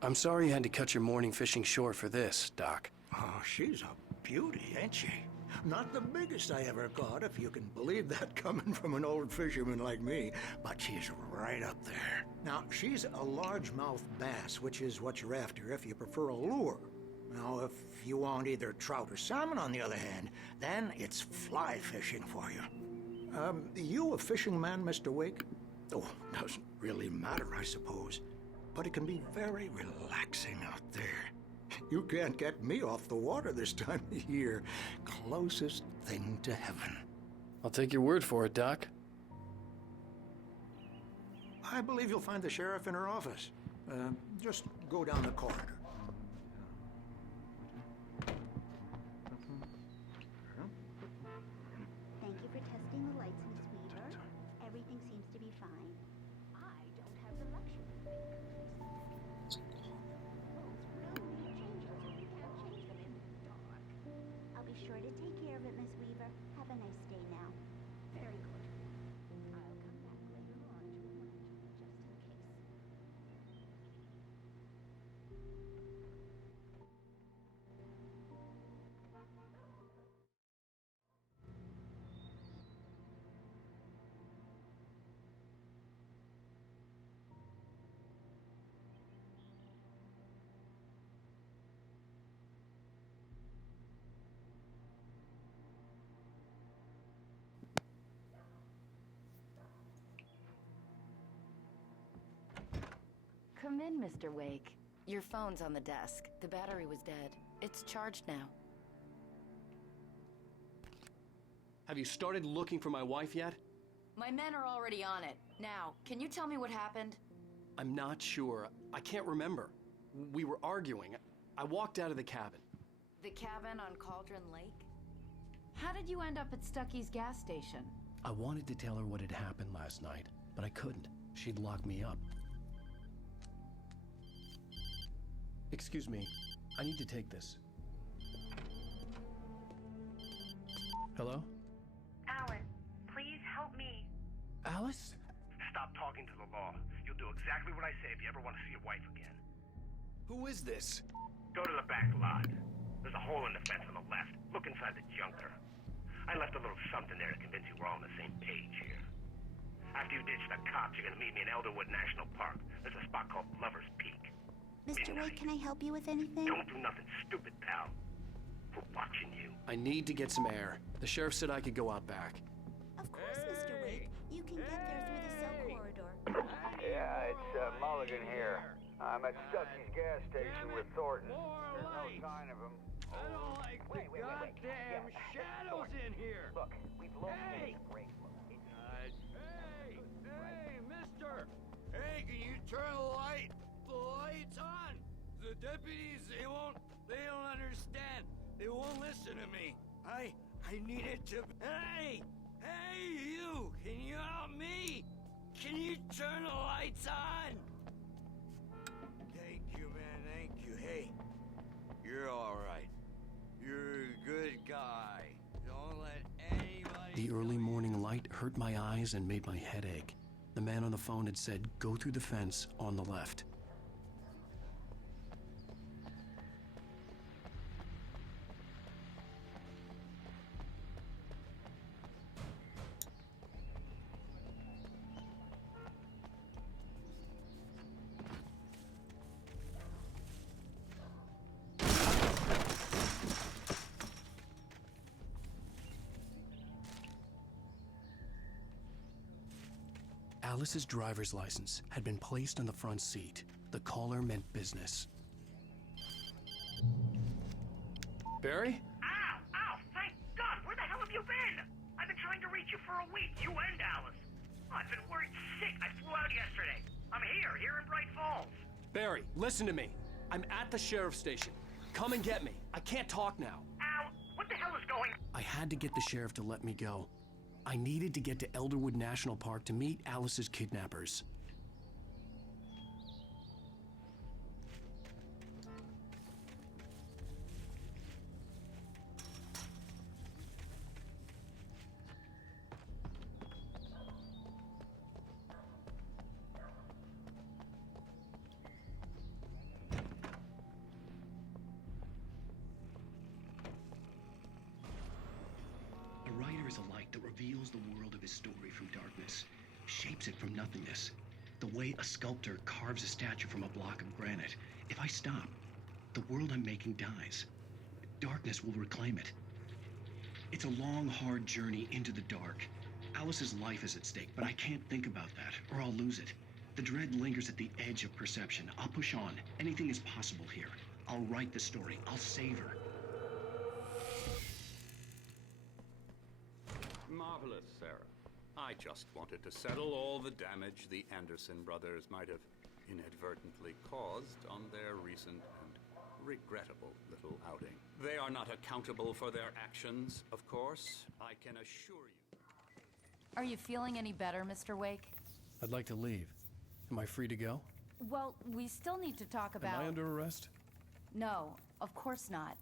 I'm sorry you had to cut your morning fishing short for this, Doc. Oh, she's a beauty, ain't she? Not the biggest I ever caught, if you can believe that coming from an old fisherman like me, but she's right up there. Now, she's a largemouth bass, which is what you're after if you prefer a lure. Now, if you want either trout or salmon, on the other hand, then it's fly fishing for you. You a fishing man, Mr. Wake? Oh, doesn't really matter, I suppose. But it can be very relaxing out there. You can't get me off the water this time of year. Closest thing to heaven. I'll take your word for it, Doc. I believe you'll find the sheriff in her office. Just go down the corridor. I'll be sure to take care of it, Miss Weaver. Have a nice day now. Very good. I'll come back later on to remind you, just in case. Come in, Mr. Wake. Your phone's on the desk. The battery was dead. It's charged now. Have you started looking for my wife yet? My men are already on it. Now, can you tell me what happened? I'm not sure. I can't remember. We were arguing. I walked out of the cabin. The cabin on Cauldron Lake? How did you end up at Stucky's gas station? I wanted to tell her what had happened last night, but I couldn't. She'd lock me up. Excuse me. I need to take this. Hello? Alan, please help me. Alice? Stop talking to the law. You'll do exactly what I say if you ever want to see your wife again. Who is this? Go to the back lot. There's a hole in the fence on the left. Look inside the junker. I left a little something there to convince you we're all on the same page here. After you ditch the cops, you're gonna meet me in Elderwood National Park. There's a spot called Lover's Peak. Mr. Wade, can I help you with anything? Don't do nothing stupid, pal. We're watching you. I need to get some air. The sheriff said I could go out back. Of course, Mr. Wade. You can get there through the cell corridor. Yeah, it's Mulligan here. I'm at Stucky's gas station with Thornton. There's no sign of him. I don't like the goddamn shadows in here. Look, we've located Hey! the break. Hey, mister! Hey, can you turn the light? The light's on! The deputies, they don't understand. They won't listen to me. I needed to... Hey! Hey, you! Can you help me? Can you turn the lights on? Thank you, man, thank you. Hey, you're all right. You're a good guy. Don't let anybody... The early morning light hurt my eyes and made my head ache. The man on the phone had said, go through the fence on the left. Alice's driver's license had been placed on the front seat. The caller meant business. Barry? Ow! Ow! Thank God! Where the hell have you been? I've been trying to reach you for a week, you and Alice. I've been worried sick. I flew out yesterday. I'm here in Bright Falls. Barry, listen to me. I'm at the sheriff's station. Come and get me. I can't talk now. Ow! What the hell is going... I had to get the sheriff to let me go. I needed to get to Elderwood National Park to meet Alice's kidnappers. A writer is a light that reveals the world of his story from darkness, shapes it from nothingness. The way a sculptor carves a statue from a block of granite. If I stop, the world I'm making dies. Darkness will reclaim it. It's a long, hard journey into the dark. Alice's life is at stake, but I can't think about that, or I'll lose it. The dread lingers at the edge of perception. I'll push on. Anything is possible here. I'll write the story. I'll save her. Marvelous, Sarah. I just wanted to settle all the damage the Anderson brothers might have inadvertently caused on their recent and regrettable little outing. They are not accountable for their actions, of course. I can assure you. Are you feeling any better, Mr. Wake? I'd like to leave. Am I free to go? Well, we still need to talk about... Am I under arrest? No, of course not.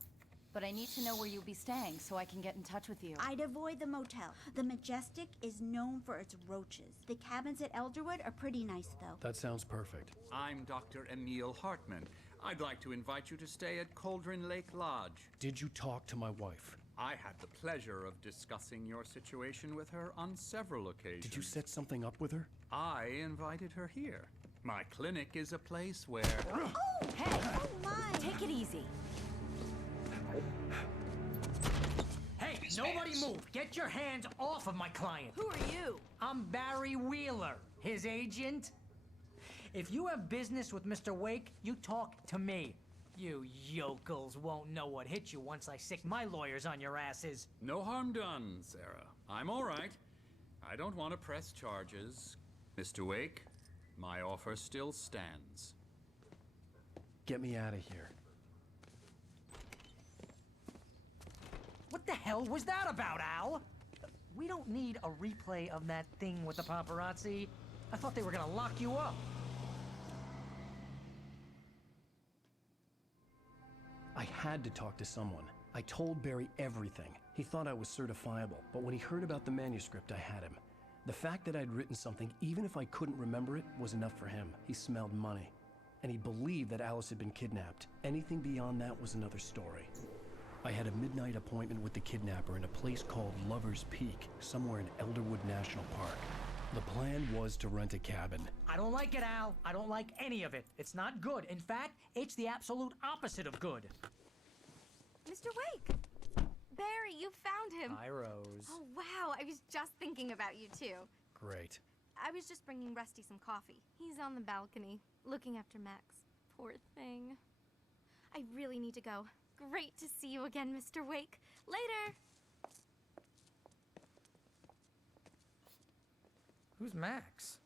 But I need to know where you'll be staying so I can get in touch with you. I'd avoid the motel. The Majestic is known for its roaches. The cabins at Elderwood are pretty nice, though. That sounds perfect. I'm Dr. Emil Hartman. I'd like to invite you to stay at Cauldron Lake Lodge. Did you talk to my wife? I had the pleasure of discussing your situation with her on several occasions. Did you set something up with her? I invited her here. My clinic is a place where... Oh, hey! Oh, my! Take it easy. Hey, nobody move! Get your hands off of my client! Who are you? I'm Barry Wheeler, his agent. If you have business with Mr. Wake, you talk to me. You yokels won't know what hit you once I sick my lawyers on your asses. No harm done, Sarah. I'm all right. I don't want to press charges. Mr. Wake, my offer still stands. Get me out of here. What the hell was that about, Al? We don't need a replay of that thing with the paparazzi. I thought they were gonna lock you up. I had to talk to someone. I told Barry everything. He thought I was certifiable, but when he heard about the manuscript, I had him. The fact that I'd written something, even if I couldn't remember it, was enough for him. He smelled money. And he believed that Alice had been kidnapped. Anything beyond that was another story. I had a midnight appointment with the kidnapper in a place called Lover's Peak, somewhere in Elderwood National Park. The plan was to rent a cabin. I don't like it, Al. I don't like any of it. It's not good. In fact, it's the absolute opposite of good. Mr. Wake! Barry, you found him. Hi, Rose. Oh, wow. I was just thinking about you, too. Great. I was just bringing Rusty some coffee. He's on the balcony, looking after Max. Poor thing. I really need to go. Great to see you again, Mr. Wake. Later! Who's Max?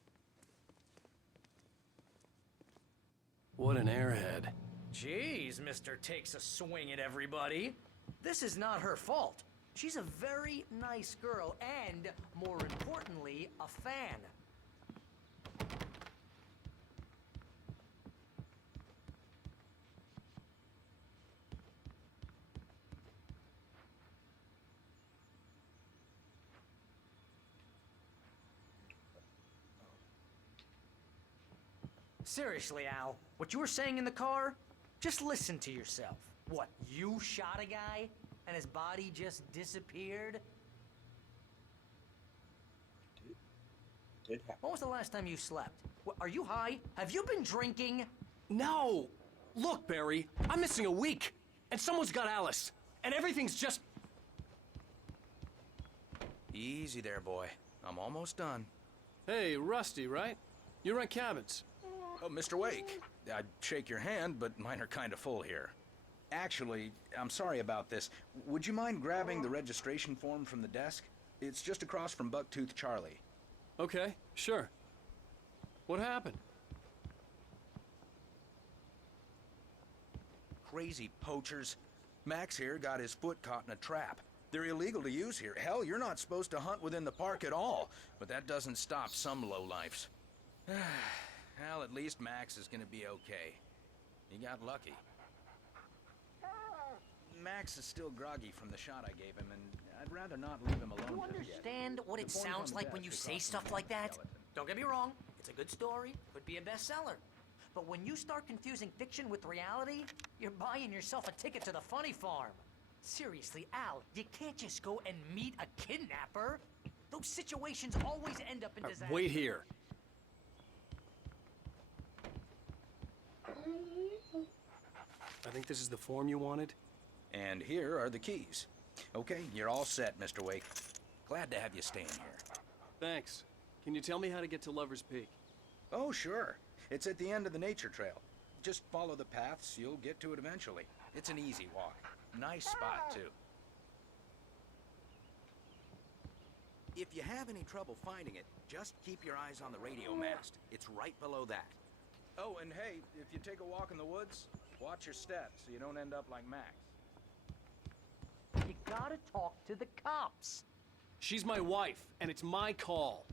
What an airhead. Jeez, Mr. Takes a swing at everybody. This is not her fault. She's a very nice girl and, more importantly, a fan. Seriously, Al, what you were saying in the car? Just listen to yourself. What, you shot a guy and his body just disappeared? Did happen. When was the last time you slept? Are you high? Have you been drinking? No! Look, Barry, I'm missing a week, and someone's got Alice, and everything's just... Easy there, boy. I'm almost done. Hey, Rusty, right? You rent cabins. Oh, Mr. Wake, I'd shake your hand, but mine are kind of full here. Actually, I'm sorry about this. Would you mind grabbing the registration form from the desk? It's just across from Bucktooth Charlie. Okay, sure. What happened? Crazy poachers. Max here got his foot caught in a trap. They're illegal to use here. Hell, you're not supposed to hunt within the park at all. But that doesn't stop some lowlifes. Well, at least Max is gonna be okay. He got lucky. Max is still groggy from the shot I gave him, and I'd rather not leave him alone. Do you understand what it sounds like when you say stuff like that? Don't get me wrong, it's a good story, could be a bestseller. But when you start confusing fiction with reality, you're buying yourself a ticket to the funny farm. Seriously, Al, you can't just go and meet a kidnapper. Those situations always end up in disaster. Wait here. I think this is the form you wanted. And here are the keys. Okay, you're all set, Mr. Wake. Glad to have you staying here. Thanks. Can you tell me how to get to Lover's Peak? Oh, sure. It's at the end of the nature trail. Just follow the paths, you'll get to it eventually. It's an easy walk. Nice spot, too. If you have any trouble finding it, just keep your eyes on the radio mast. It's right below that. Oh, and hey, if you take a walk in the woods, watch your steps so you don't end up like Max. You gotta talk to the cops. She's my wife, and it's my call.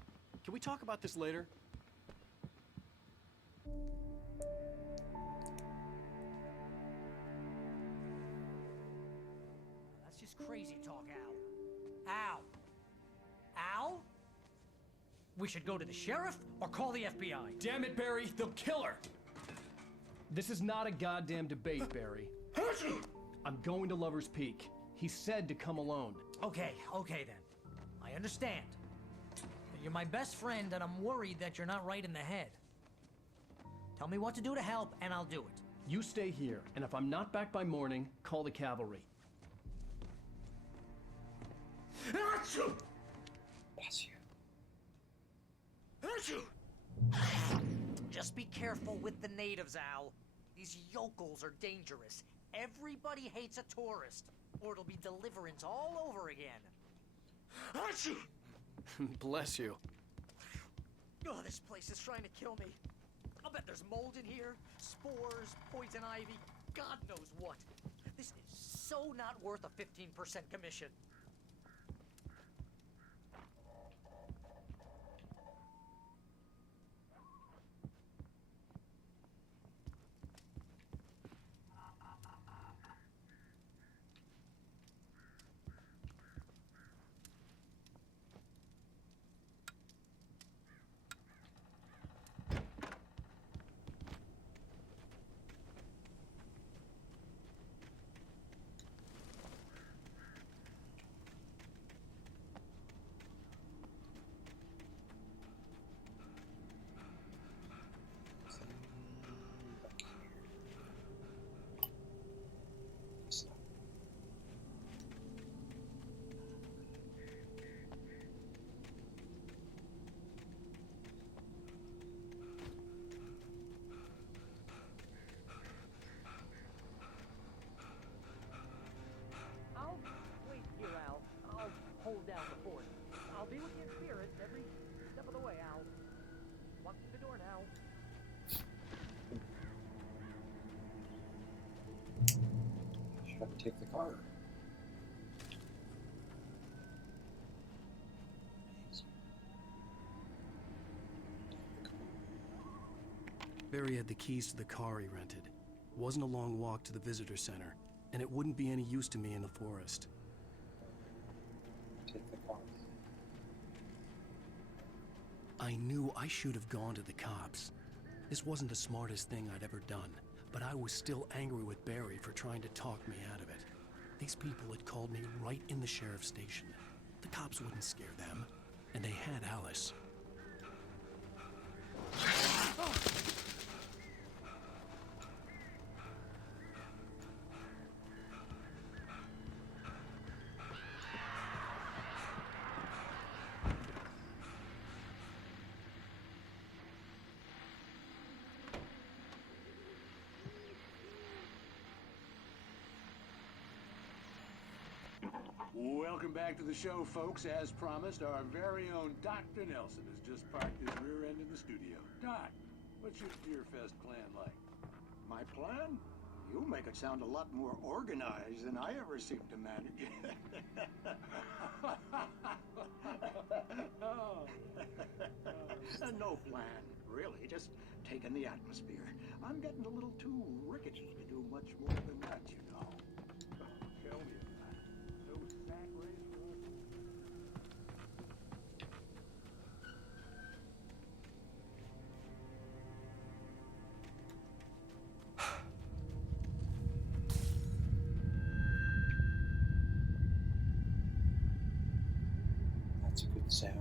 Can we talk about this later? crazy talk, Al. Al? Al? We should go to the sheriff or call the FBI. Damn it, Barry, they'll kill her! This is not a goddamn debate, Barry. I'm going to Lover's Peak. He said to come alone. Okay then. I understand. You're my best friend, and I'm worried that you're not right in the head. Tell me what to do to help, and I'll do it. You stay here, and if I'm not back by morning, call the cavalry. Bless you. Just be careful with the natives, Al. These yokels are dangerous. Everybody hates a tourist, or it'll be deliverance all over again. Bless you. Oh, this place is trying to kill me. I'll bet there's mold in here, spores, poison ivy, God knows what. This is so not worth a 15% commission. I'll wait here, Al. I'll hold down the fort. I'll be with you in spirit every step of the way, Al. Walk through the door now. Should I take the car? Barry had the keys to the car he rented. It wasn't a long walk to the visitor center, and it wouldn't be any use to me in the forest. Take the car. I knew I should have gone to the cops. This wasn't the smartest thing I'd ever done, but I was still angry with Barry for trying to talk me out of it. These people had called me right in the sheriff's station. The cops wouldn't scare them, and they had Alice. Welcome back to the show, folks. As promised, our very own Dr. Nelson has just parked his rear end in the studio. Doc, what's your Deer Fest plan like? My plan? You make it sound a lot more organized than I ever seem to manage. No plan, really. Just taking the atmosphere. I'm getting a little too rickety to do much more than that, you know. Tell me about it. No sack race for us. That's a good sound.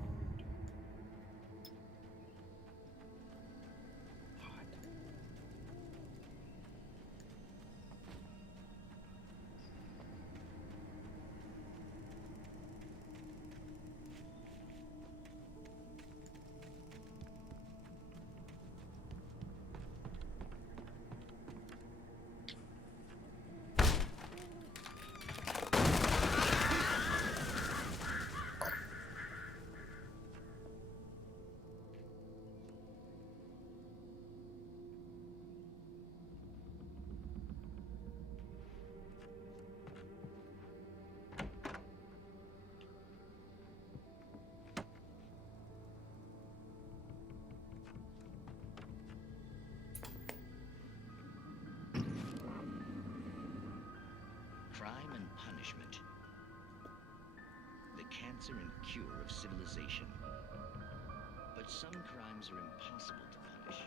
Crime and punishment. answer and cure of civilization. But some crimes are impossible to punish.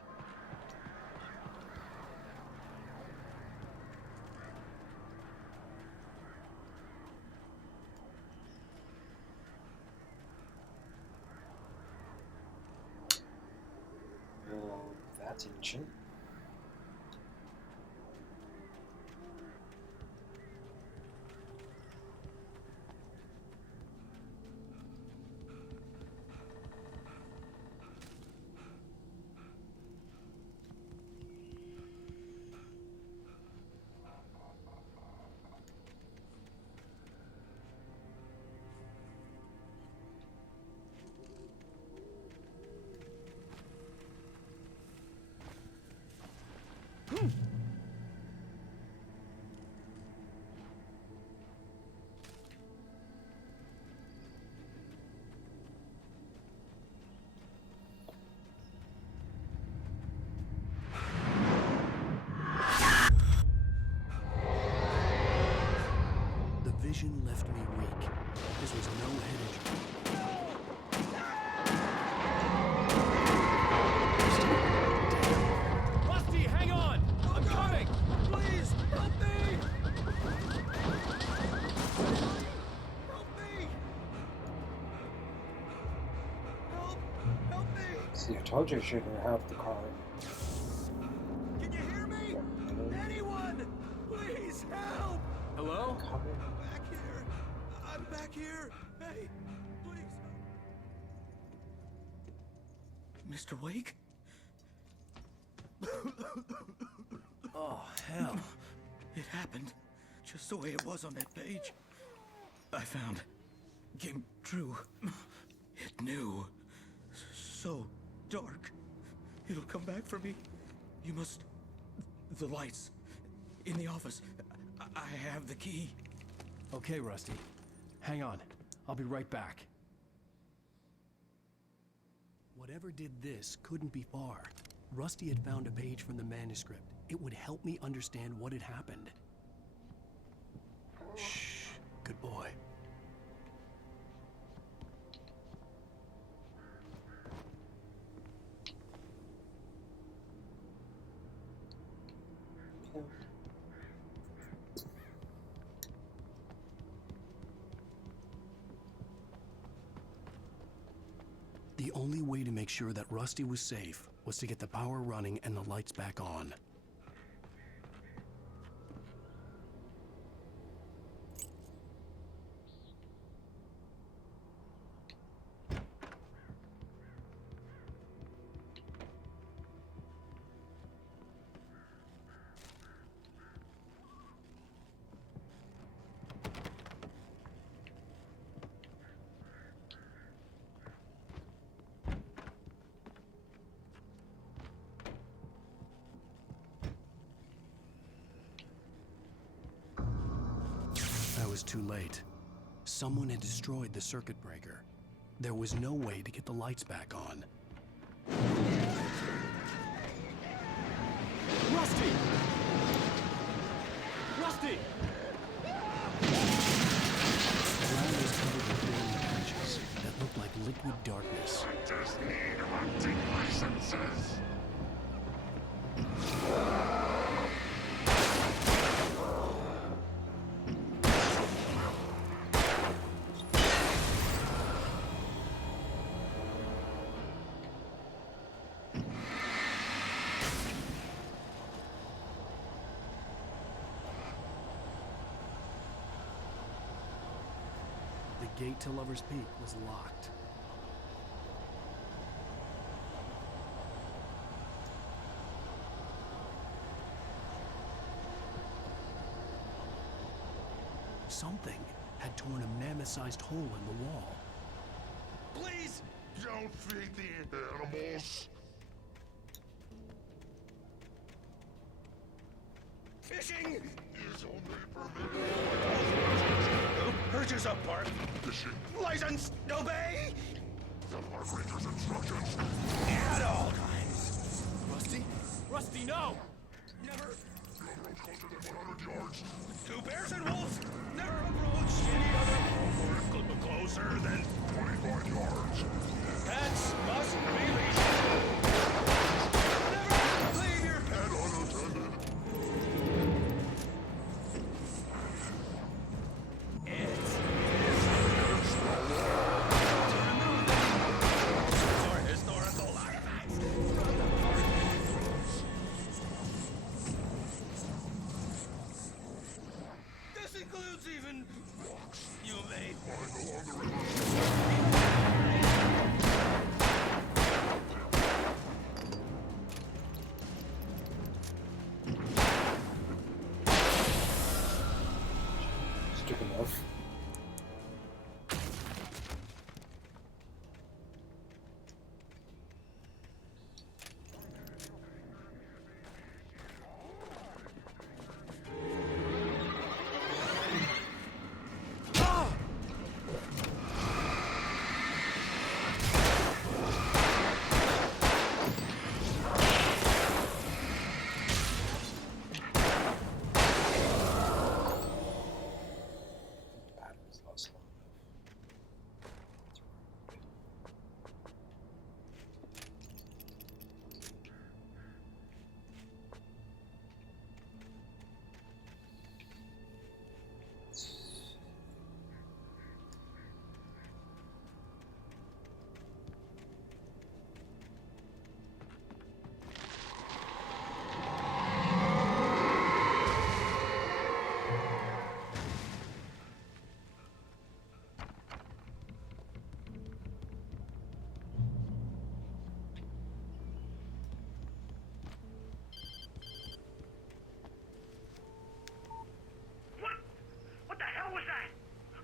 That's ancient. The vision left me weak. This was no head injury. Rusty, hang on! I'm coming! Please, help me! Help me! Help me! See, I told you I shouldn't have the car. Can you hear me? Anyone! Please, help! Hello? Back here! I'm back here! Hey, please! Mr. Wake? Oh, hell. It happened just the way it was on that page. I found. Came true. It knew. So dark. It'll come back for me. You must... The lights. In the office. I have the key. Okay, Rusty. Hang on. I'll be right back. Whatever did this couldn't be far. Rusty had found a page from the manuscript. It would help me understand what had happened. Shh. Good boy. The only way to make sure that Rusty was safe was to get the power running and the lights back on. I was too late. Someone had destroyed the circuit breaker. There was no way to get the lights back on. Rusty! Rusty! The ground was covered with glowing patches that looked like liquid darkness. I just need hunting licenses. The gate to Lover's Peak was locked. Something had torn a mammoth-sized hole in the wall. Please! Don't feed the animals! Fishing! Is only permitted. Urges up, Park. Fishing. License! Obey! The Park Ranger's instructions. At all times. Rusty? Rusty, no! Never. Closer than 100 yards. 2 bears and wolves. Never approach any other wolf. Closer than 25 yards. Pets mustn't be leashed. Never leave your pet unattended. It's to remove them or historical artifacts from the park. This includes even you may Stick enough. What the hell was that?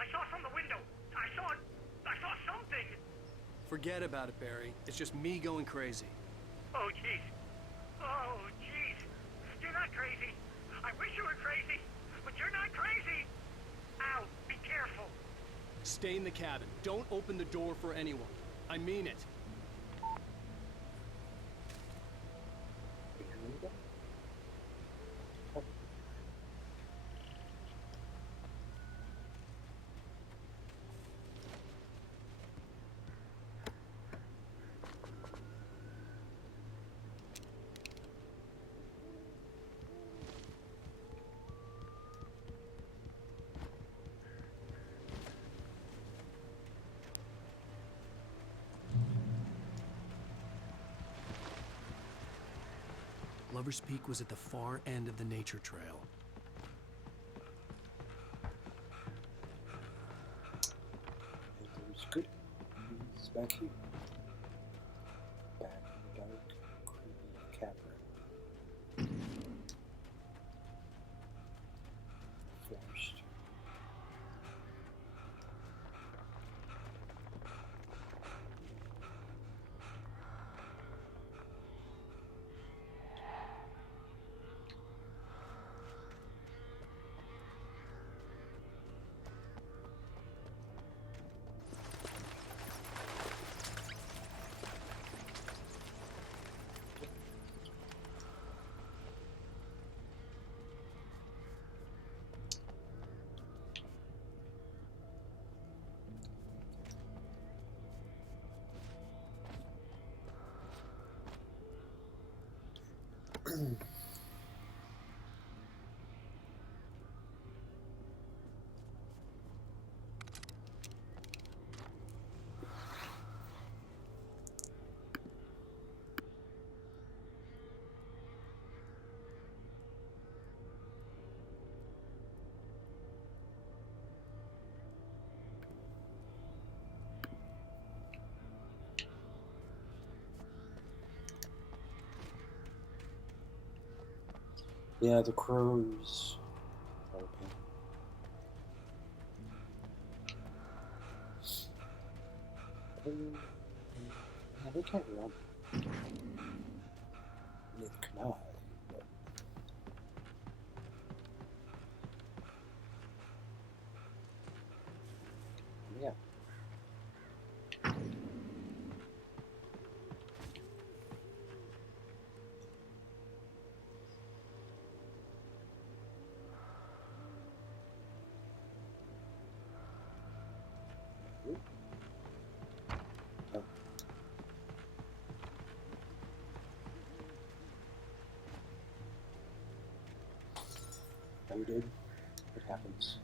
I saw from the window. I saw something. Forget about it, Barry. It's just me going crazy. Oh, jeez. Oh, jeez. You're not crazy. I wish you were crazy, but you're not crazy. Ow, be careful. Stay in the cabin. Don't open the door for anyone. I mean it. Lover's Peak was at the far end of the nature trail. And there's good news back here. Back in the dark, creepy cavern. Forest. Yeah, the crows. Yeah, they can't run. Neither can I. But... Yeah. that we did. It happens.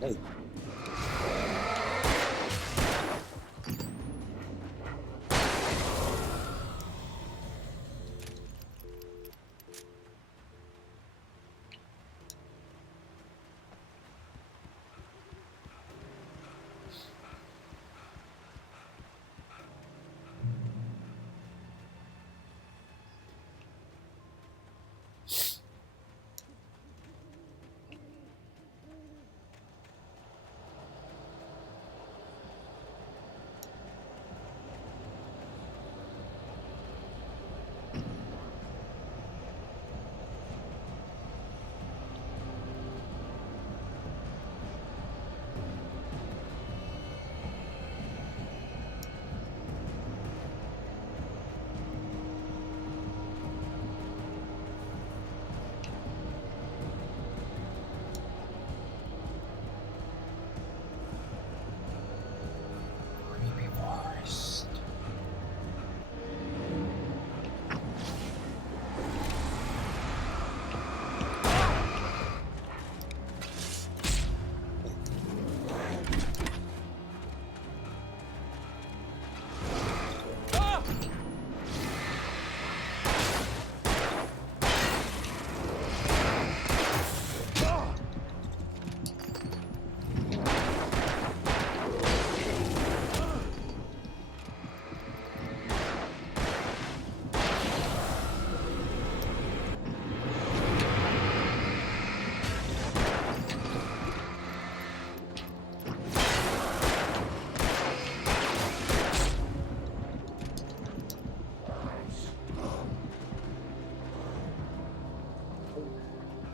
Hey.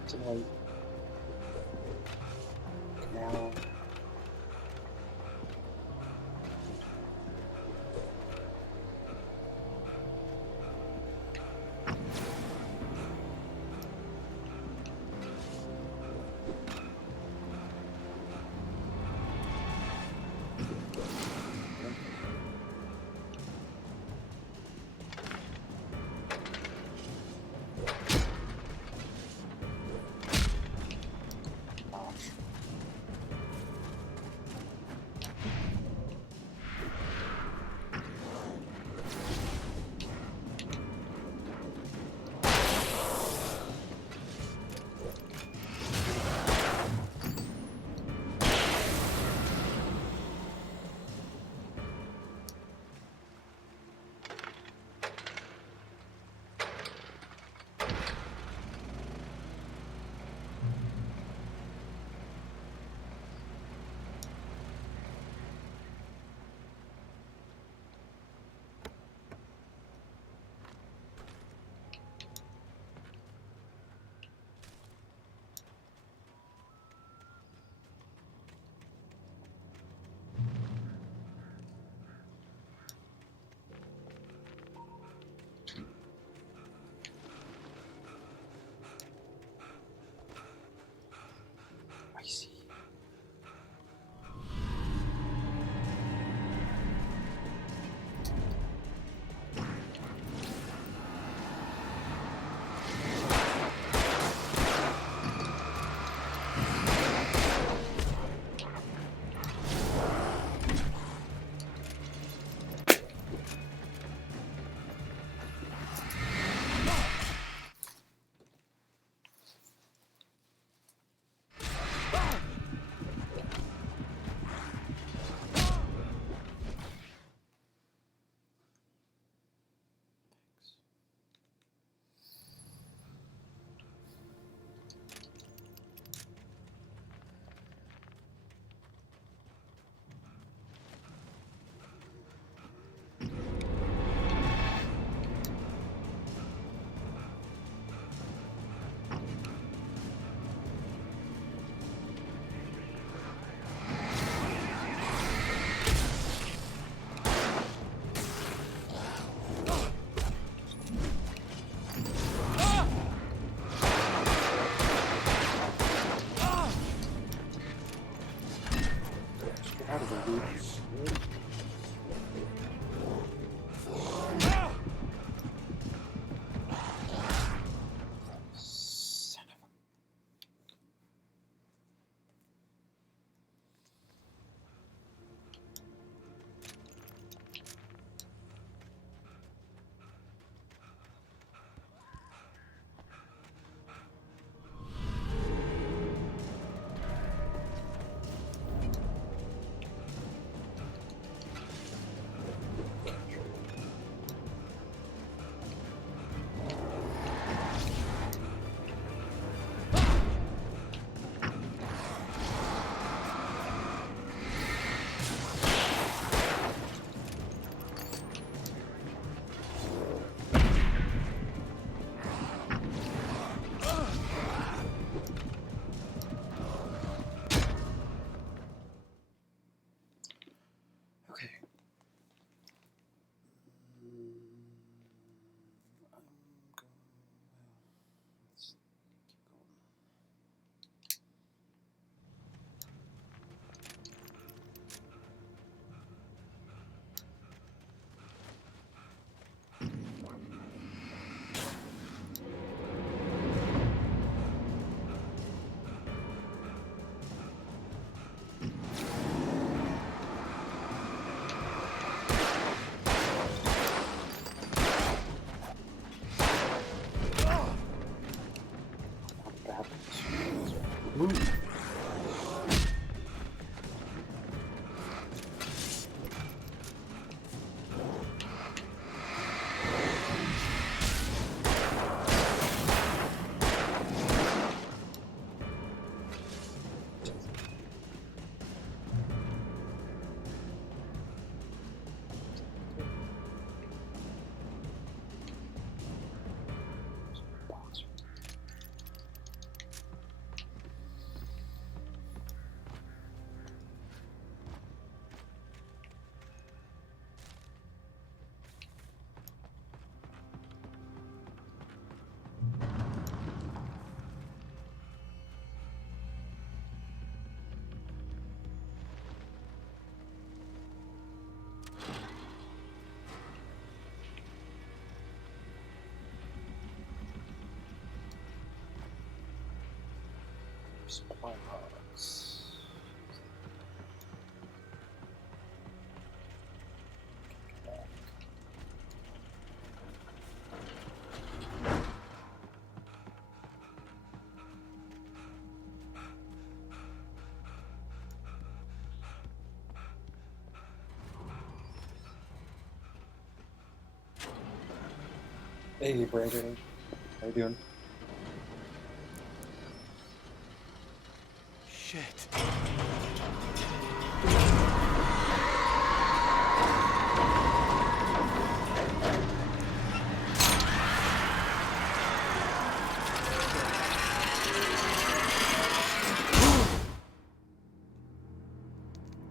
Tonight. Now. Supply box. Hey Brandon, how you doing? Shit.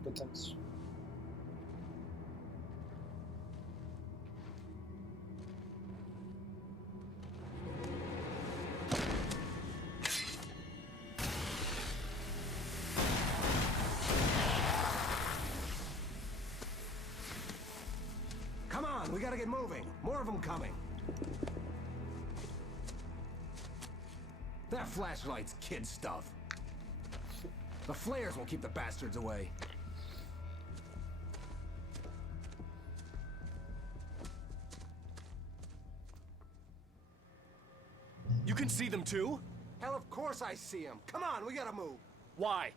Good times. Come on, we gotta get moving. More of them coming. That flashlight's kid stuff. The flares will keep the bastards away. You can see them too? Hell, of course I see them. Come on, we gotta move. Why?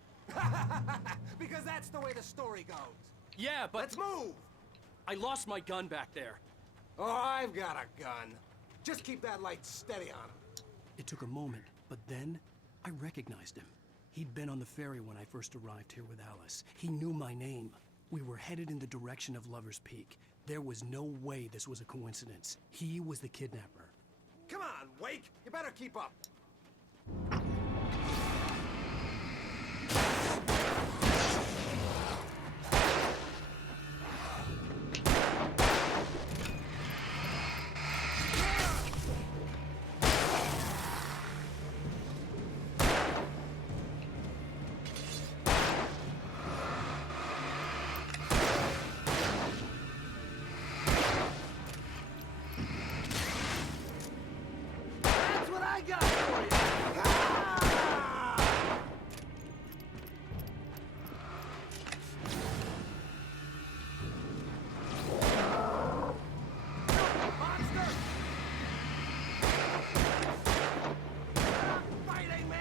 Because that's the way the story goes. Yeah, but... Let's move! I lost my gun back there. Oh, I've got a gun. Just keep that light steady on him. It took a moment, but then I recognized him. He'd been on the ferry when I first arrived here with Alice. He knew my name. We were headed in the direction of Lover's Peak. There was no way this was a coincidence. He was the kidnapper. Come on, Wake! You better keep up. That's what I got for you! Monster! Stop fighting me!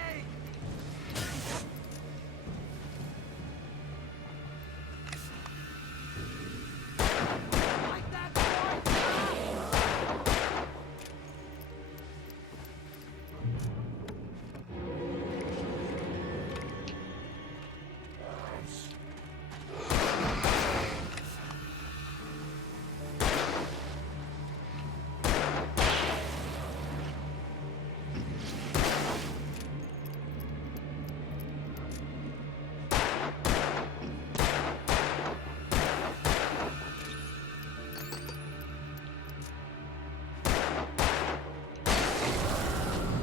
Like that, boy!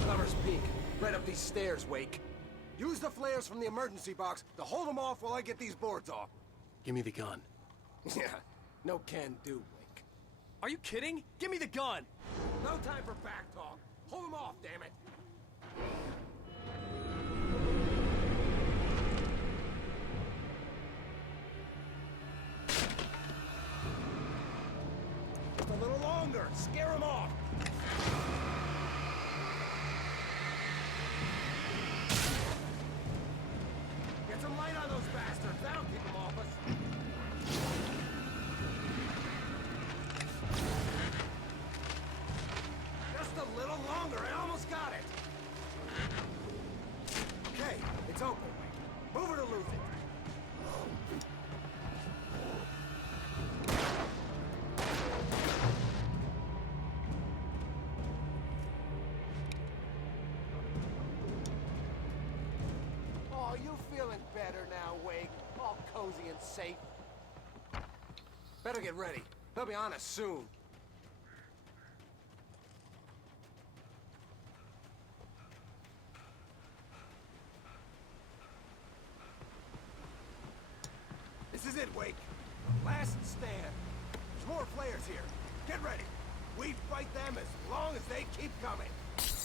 Lover's Peak. Right up these stairs, Wake. Use the flares from the emergency box to hold them off while I get these boards off. Give me the gun. Yeah, no can do, Wake. Are you kidding? Give me the gun! No time for back talk. Hold them off, damn it. Just a little longer. Scare them off. Get some light on those bastards. That'll keep them off us. Just a little longer. I almost got it. Okay, it's open. Move it or lose it. Oh, you feeling better now, Wake? All cozy and safe. Better get ready. They'll be on us soon. This is it, Wake. Last stand. There's more flares here. Get ready. We fight them as long as they keep coming.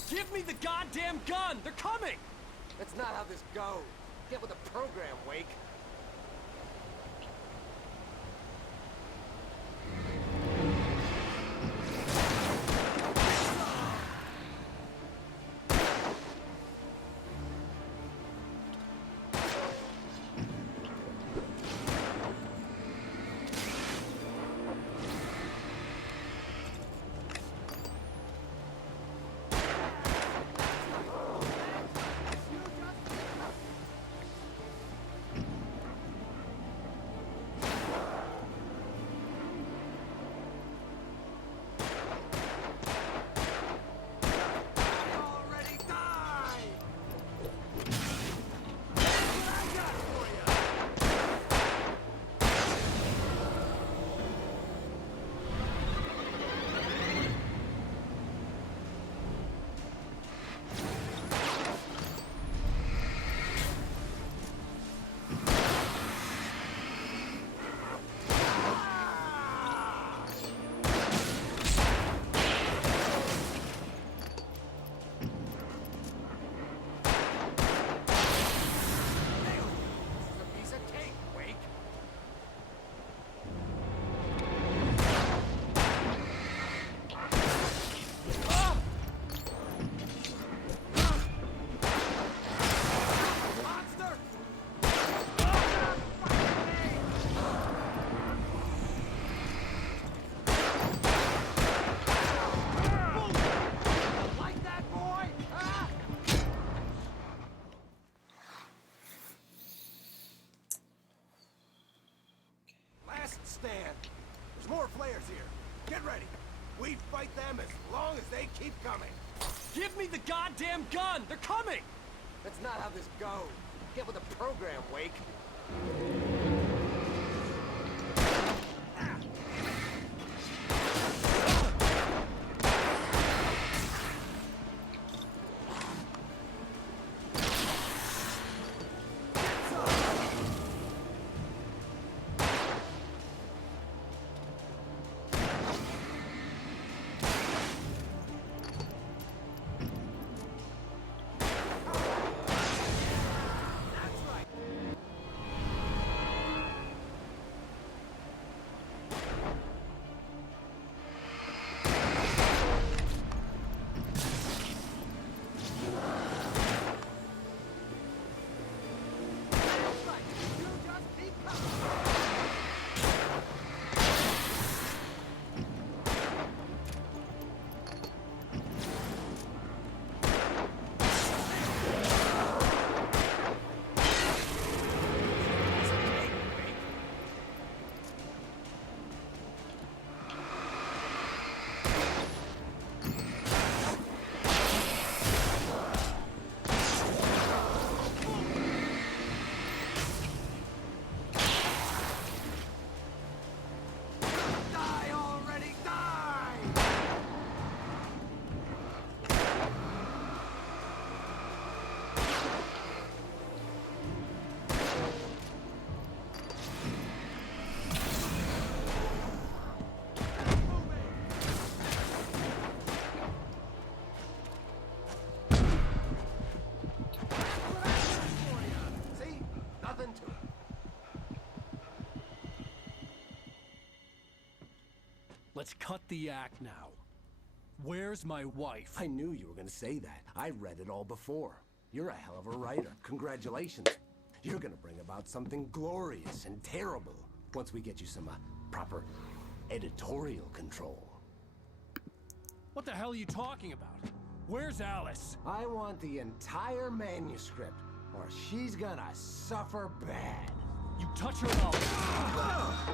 Give me the goddamn gun! They're coming! That's not how this goes. Get with the program, Wake. Stand. There's more flares here. Get ready. We fight them as long as they keep coming. Give me the goddamn gun! They're coming! That's not how this goes. Get with the program, Wake. Let's cut the act now. Where's my wife? I knew you were gonna say that. I read it all before. You're a hell of a writer. Congratulations. You're gonna bring about something glorious and terrible once we get you some proper editorial control. What the hell are you talking about? Where's Alice? I want the entire manuscript, or she's gonna suffer bad. You touch her mouth.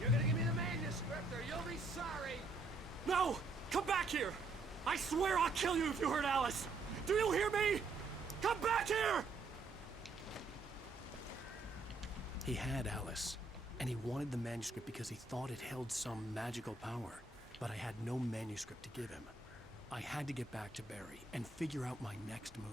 You're gonna give me the manuscript, or you'll be sorry. No! Come back here! I swear I'll kill you if you hurt Alice! Do you hear me? Come back here! He had Alice, and he wanted the manuscript because he thought it held some magical power. but I had no manuscript to give him. I had to get back to Barry and figure out my next move.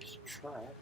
These traps.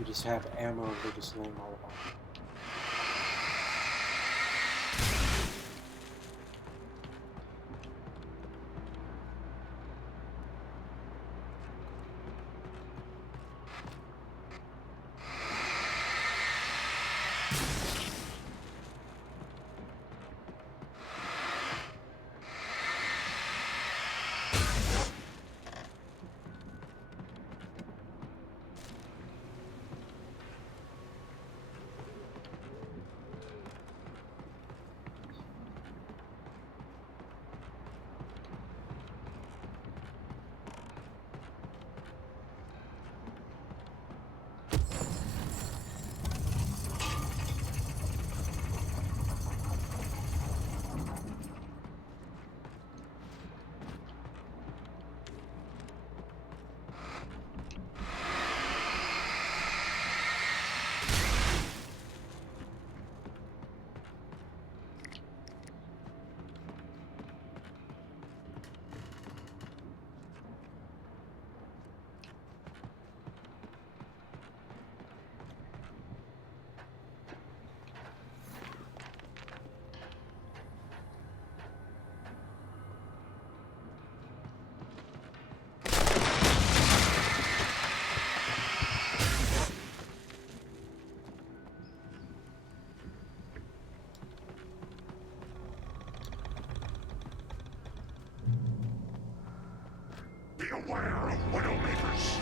They just have ammo and they're just laying all about. Beware of Widowmakers!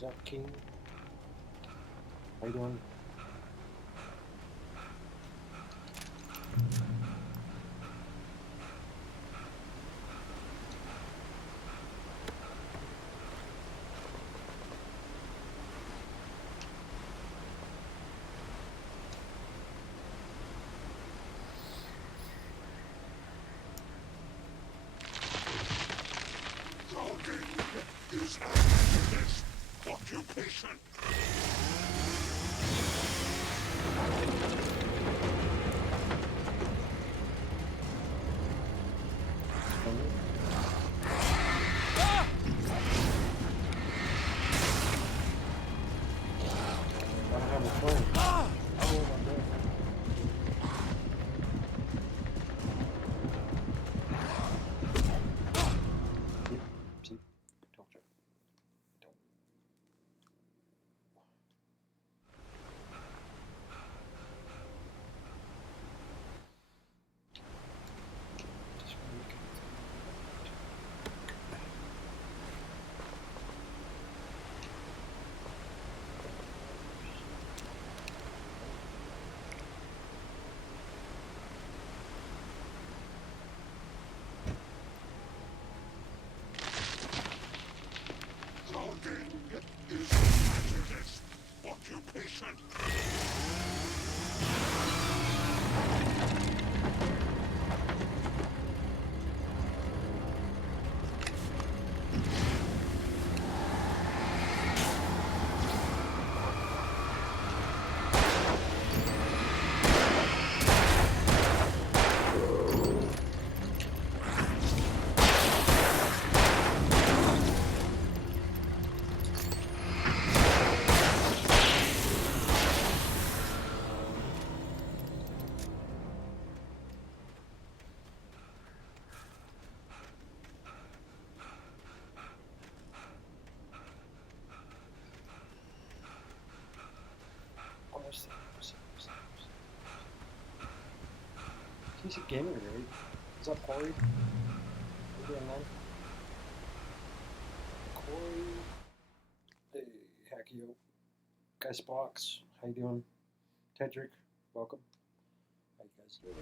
What's up, King? How you doing? Is this occupation? He's a gamer, right? What's up, Corey? How you doing, man? Corey. Hey, Hackio. Guys Box. How you doing? Tedrick, welcome. How you guys doing?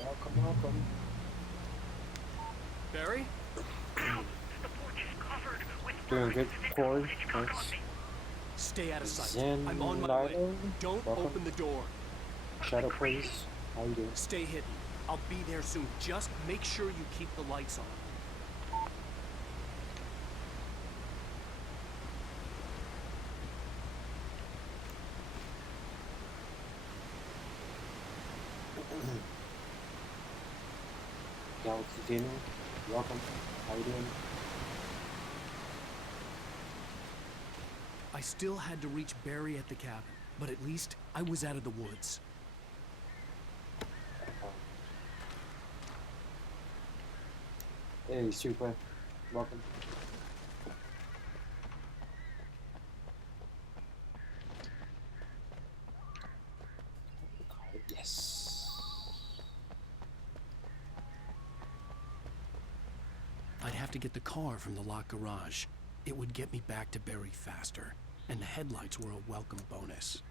Welcome, welcome. Barry? The porch is covered with Doing good, Corey. Thanks. Stay out of sight. I'm on my way. Don't open the door. Shadow Praise. How you doing? Stay hidden. I'll be there soon. Just make sure you keep the lights on. Galaxy Gaming, welcome. How you doing? I still had to reach Barry at the cabin, but at least I was out of the woods. Hey, Super, welcome. Yes. I'd have to get the car from the locked garage. It would get me back to Barry faster, and the headlights were a welcome bonus.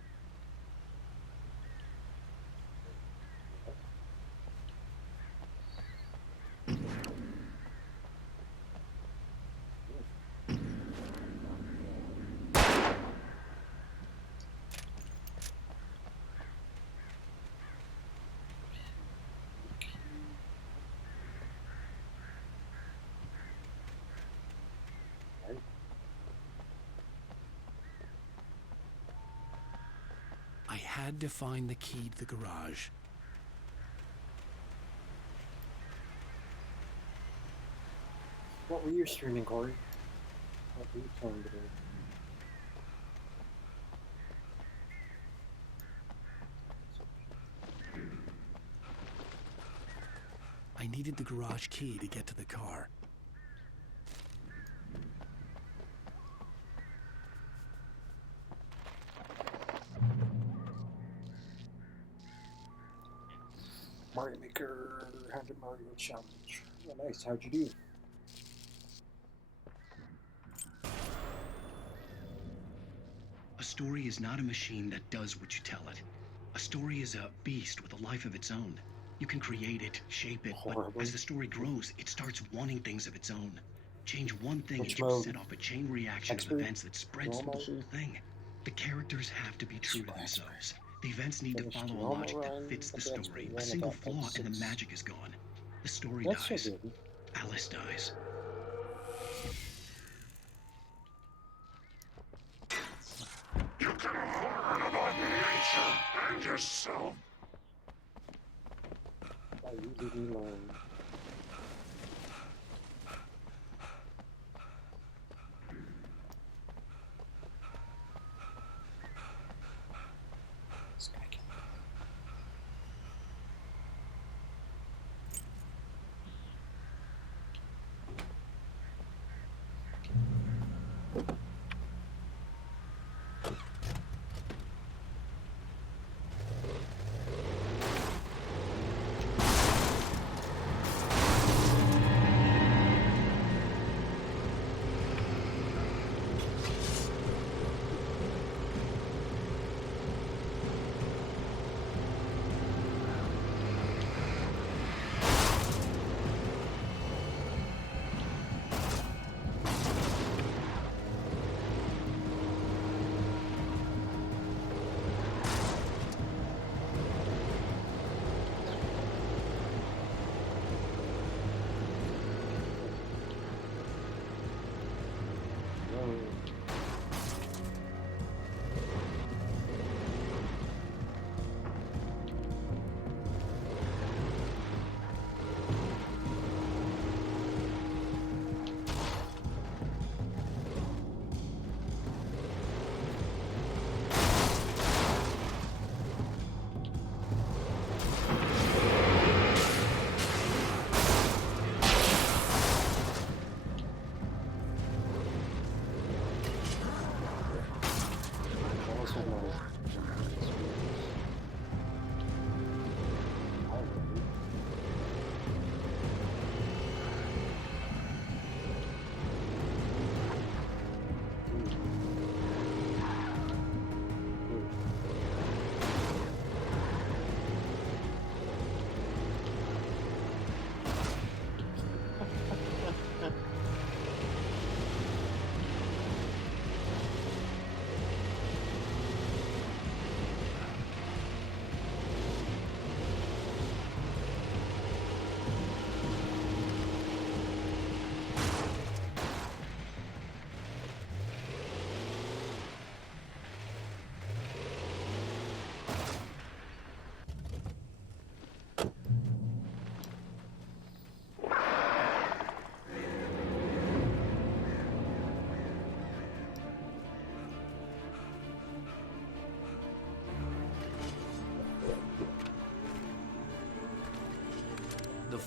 I had to find the key to the garage. What were you streaming, Corey? What were you playing today? I needed the garage key to get to the car. Mario Maker 100 Mario Challenge. Oh, nice. How'd you do? A story is not a machine that does what you tell it. A story is a beast with a life of its own. You can create it, shape it, but as the story grows, it starts wanting things of its own. Change one thing and you set off a chain reaction of events that spreads through the whole thing. The characters have to be true to themselves. The events need to follow a logic that fits the story. A single flaw and the magic is gone. The story dies. Alice dies. You can learn about nature and yourself. Why you leave me alone?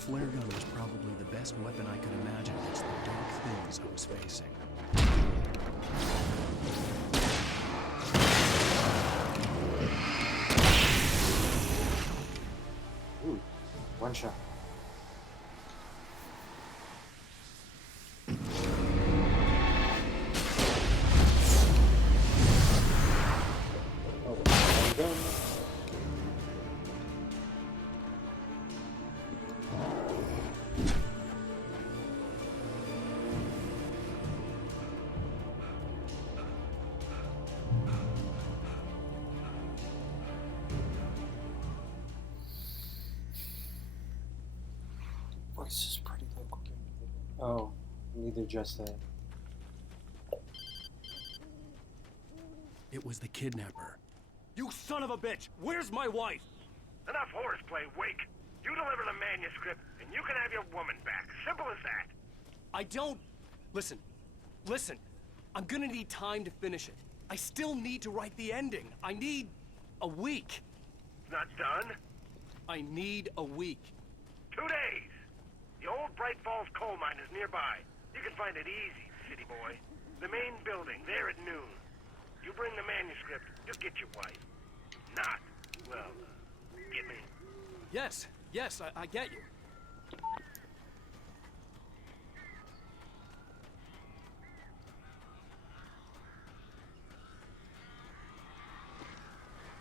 flare gun was probably the best weapon I could imagine against the dark things I was facing. Ooh, one shot. Voice is pretty local. Oh, neither just that. It was the kidnapper. You son of a bitch! Where's my wife? Enough horseplay, Wake. You deliver the manuscript, and you can have your woman back. Simple as that. I don't... Listen. I'm gonna need time to finish it. I still need to write the ending. I need a week. Not done? I need a week. 2 days. The old Bright Falls coal mine is nearby. You can find it easy, city boy. The main building, there at noon. You bring the manuscript, you'll get your wife. Not, well, get me? Yes, I get you.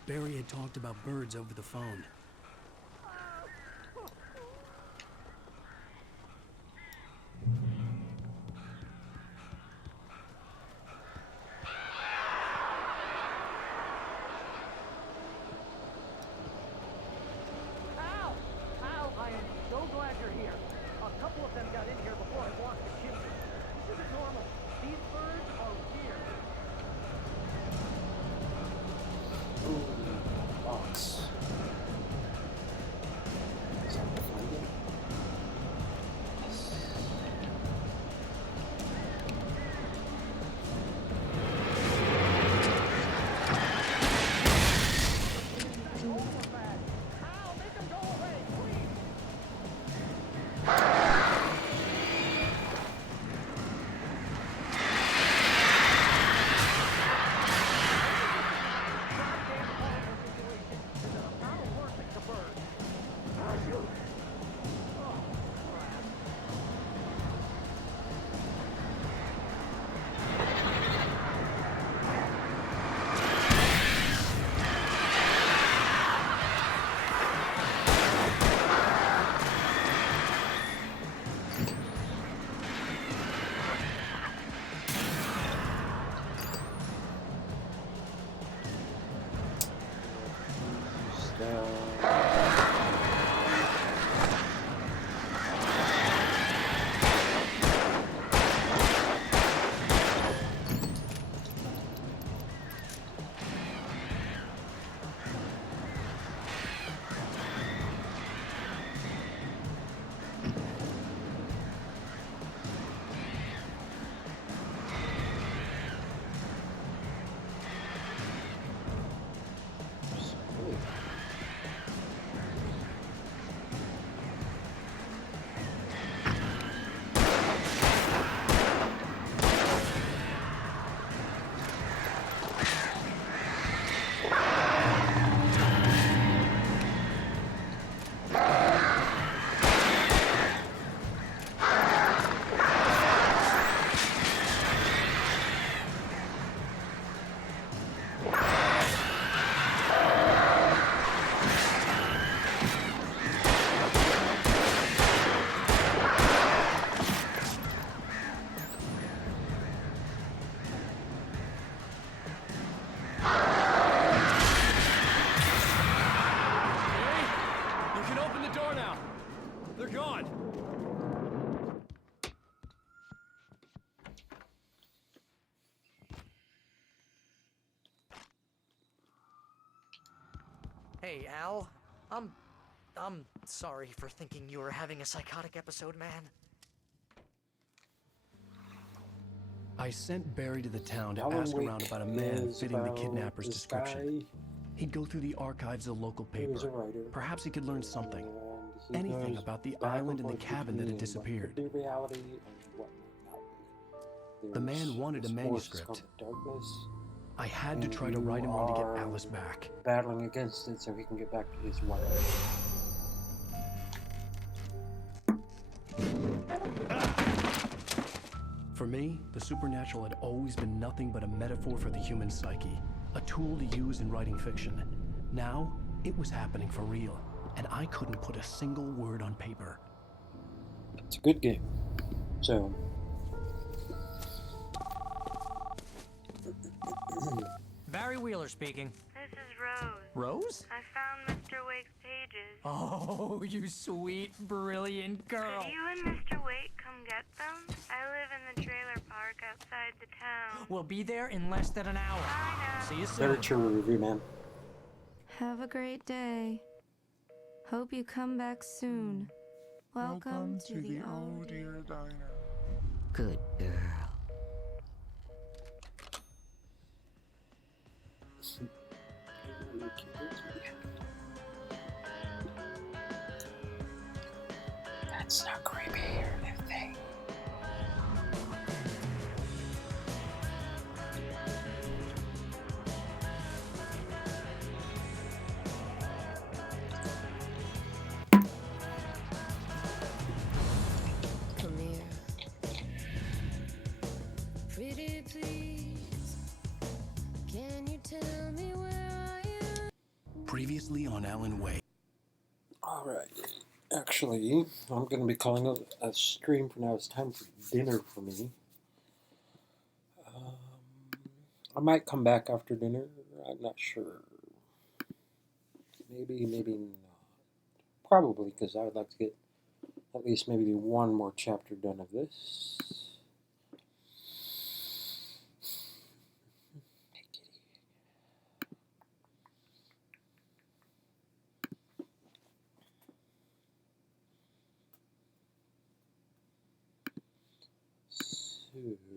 Barry had talked about birds over the phone. Al, I am so glad you're here. A couple of them got in here before I walked the chimney. This isn't normal. These birds are weird. Ooh, box. Is that the finding? Yes. Hey, Al. I'm sorry for thinking you were having a psychotic episode, man. I sent Barry to the town to Alan ask Wake around about a man is fitting the about kidnapper's this description. guy. He'd go through the archives of the local He was paper. a writer. Perhaps he could learn something. And He anything goes about the back island and the forth cabin that had between what disappeared. could be reality and what might not be. The man There's wanted a this force manuscript. called the darkness, I had to and try to you write him one to get are Alice back. battling against it so he can get back to his wife. For me, the supernatural had always been nothing but a metaphor for the human psyche, a tool to use in writing fiction. Now, it was happening for real, and I couldn't put a single word on paper. It's a good game. So, Barry Wheeler speaking. This is Rose. Rose? I found Mr. Wake's pages. Oh, you sweet, brilliant girl. Could you and Mr. Wake come get them? I live in the trailer park outside the town. We'll be there in less than an hour. See you soon. better cheer review, man. Have a great day. Hope you come back soon. Welcome to the Oh Dear Diner. Good girl. That's not creepy or anything. Come here. Pretty please. Can you tell me where I am? Previously on Alan Wake. Alright. Actually, I'm going to be calling it a stream for now. It's time for dinner for me. I might come back after dinner. I'm not sure. Maybe not. Probably, because I would like to get at least maybe one more chapter done of this.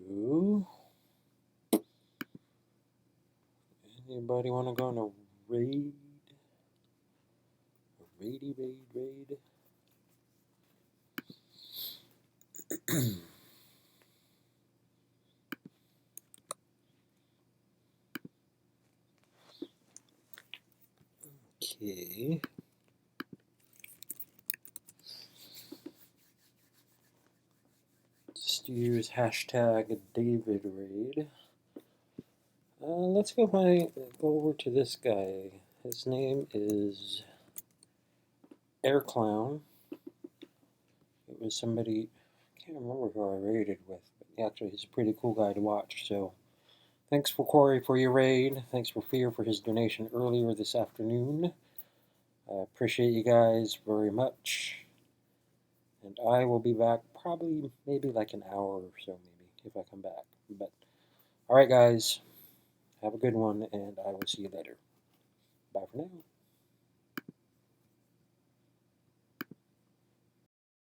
So, anybody want to go on a raid? A raid. Okay. Just use hashtag DavidRaid. Let's go over to this guy. His name is Air Clown. It was somebody, I can't remember who I raided with, but actually he's a pretty cool guy to watch. So thanks for Corey for your raid. Thanks for Fear for his donation earlier this afternoon. I appreciate you guys very much. And I will be back probably maybe like an hour or so, maybe, if I come back. But alright guys, have a good one, and I will see you later. Bye for now.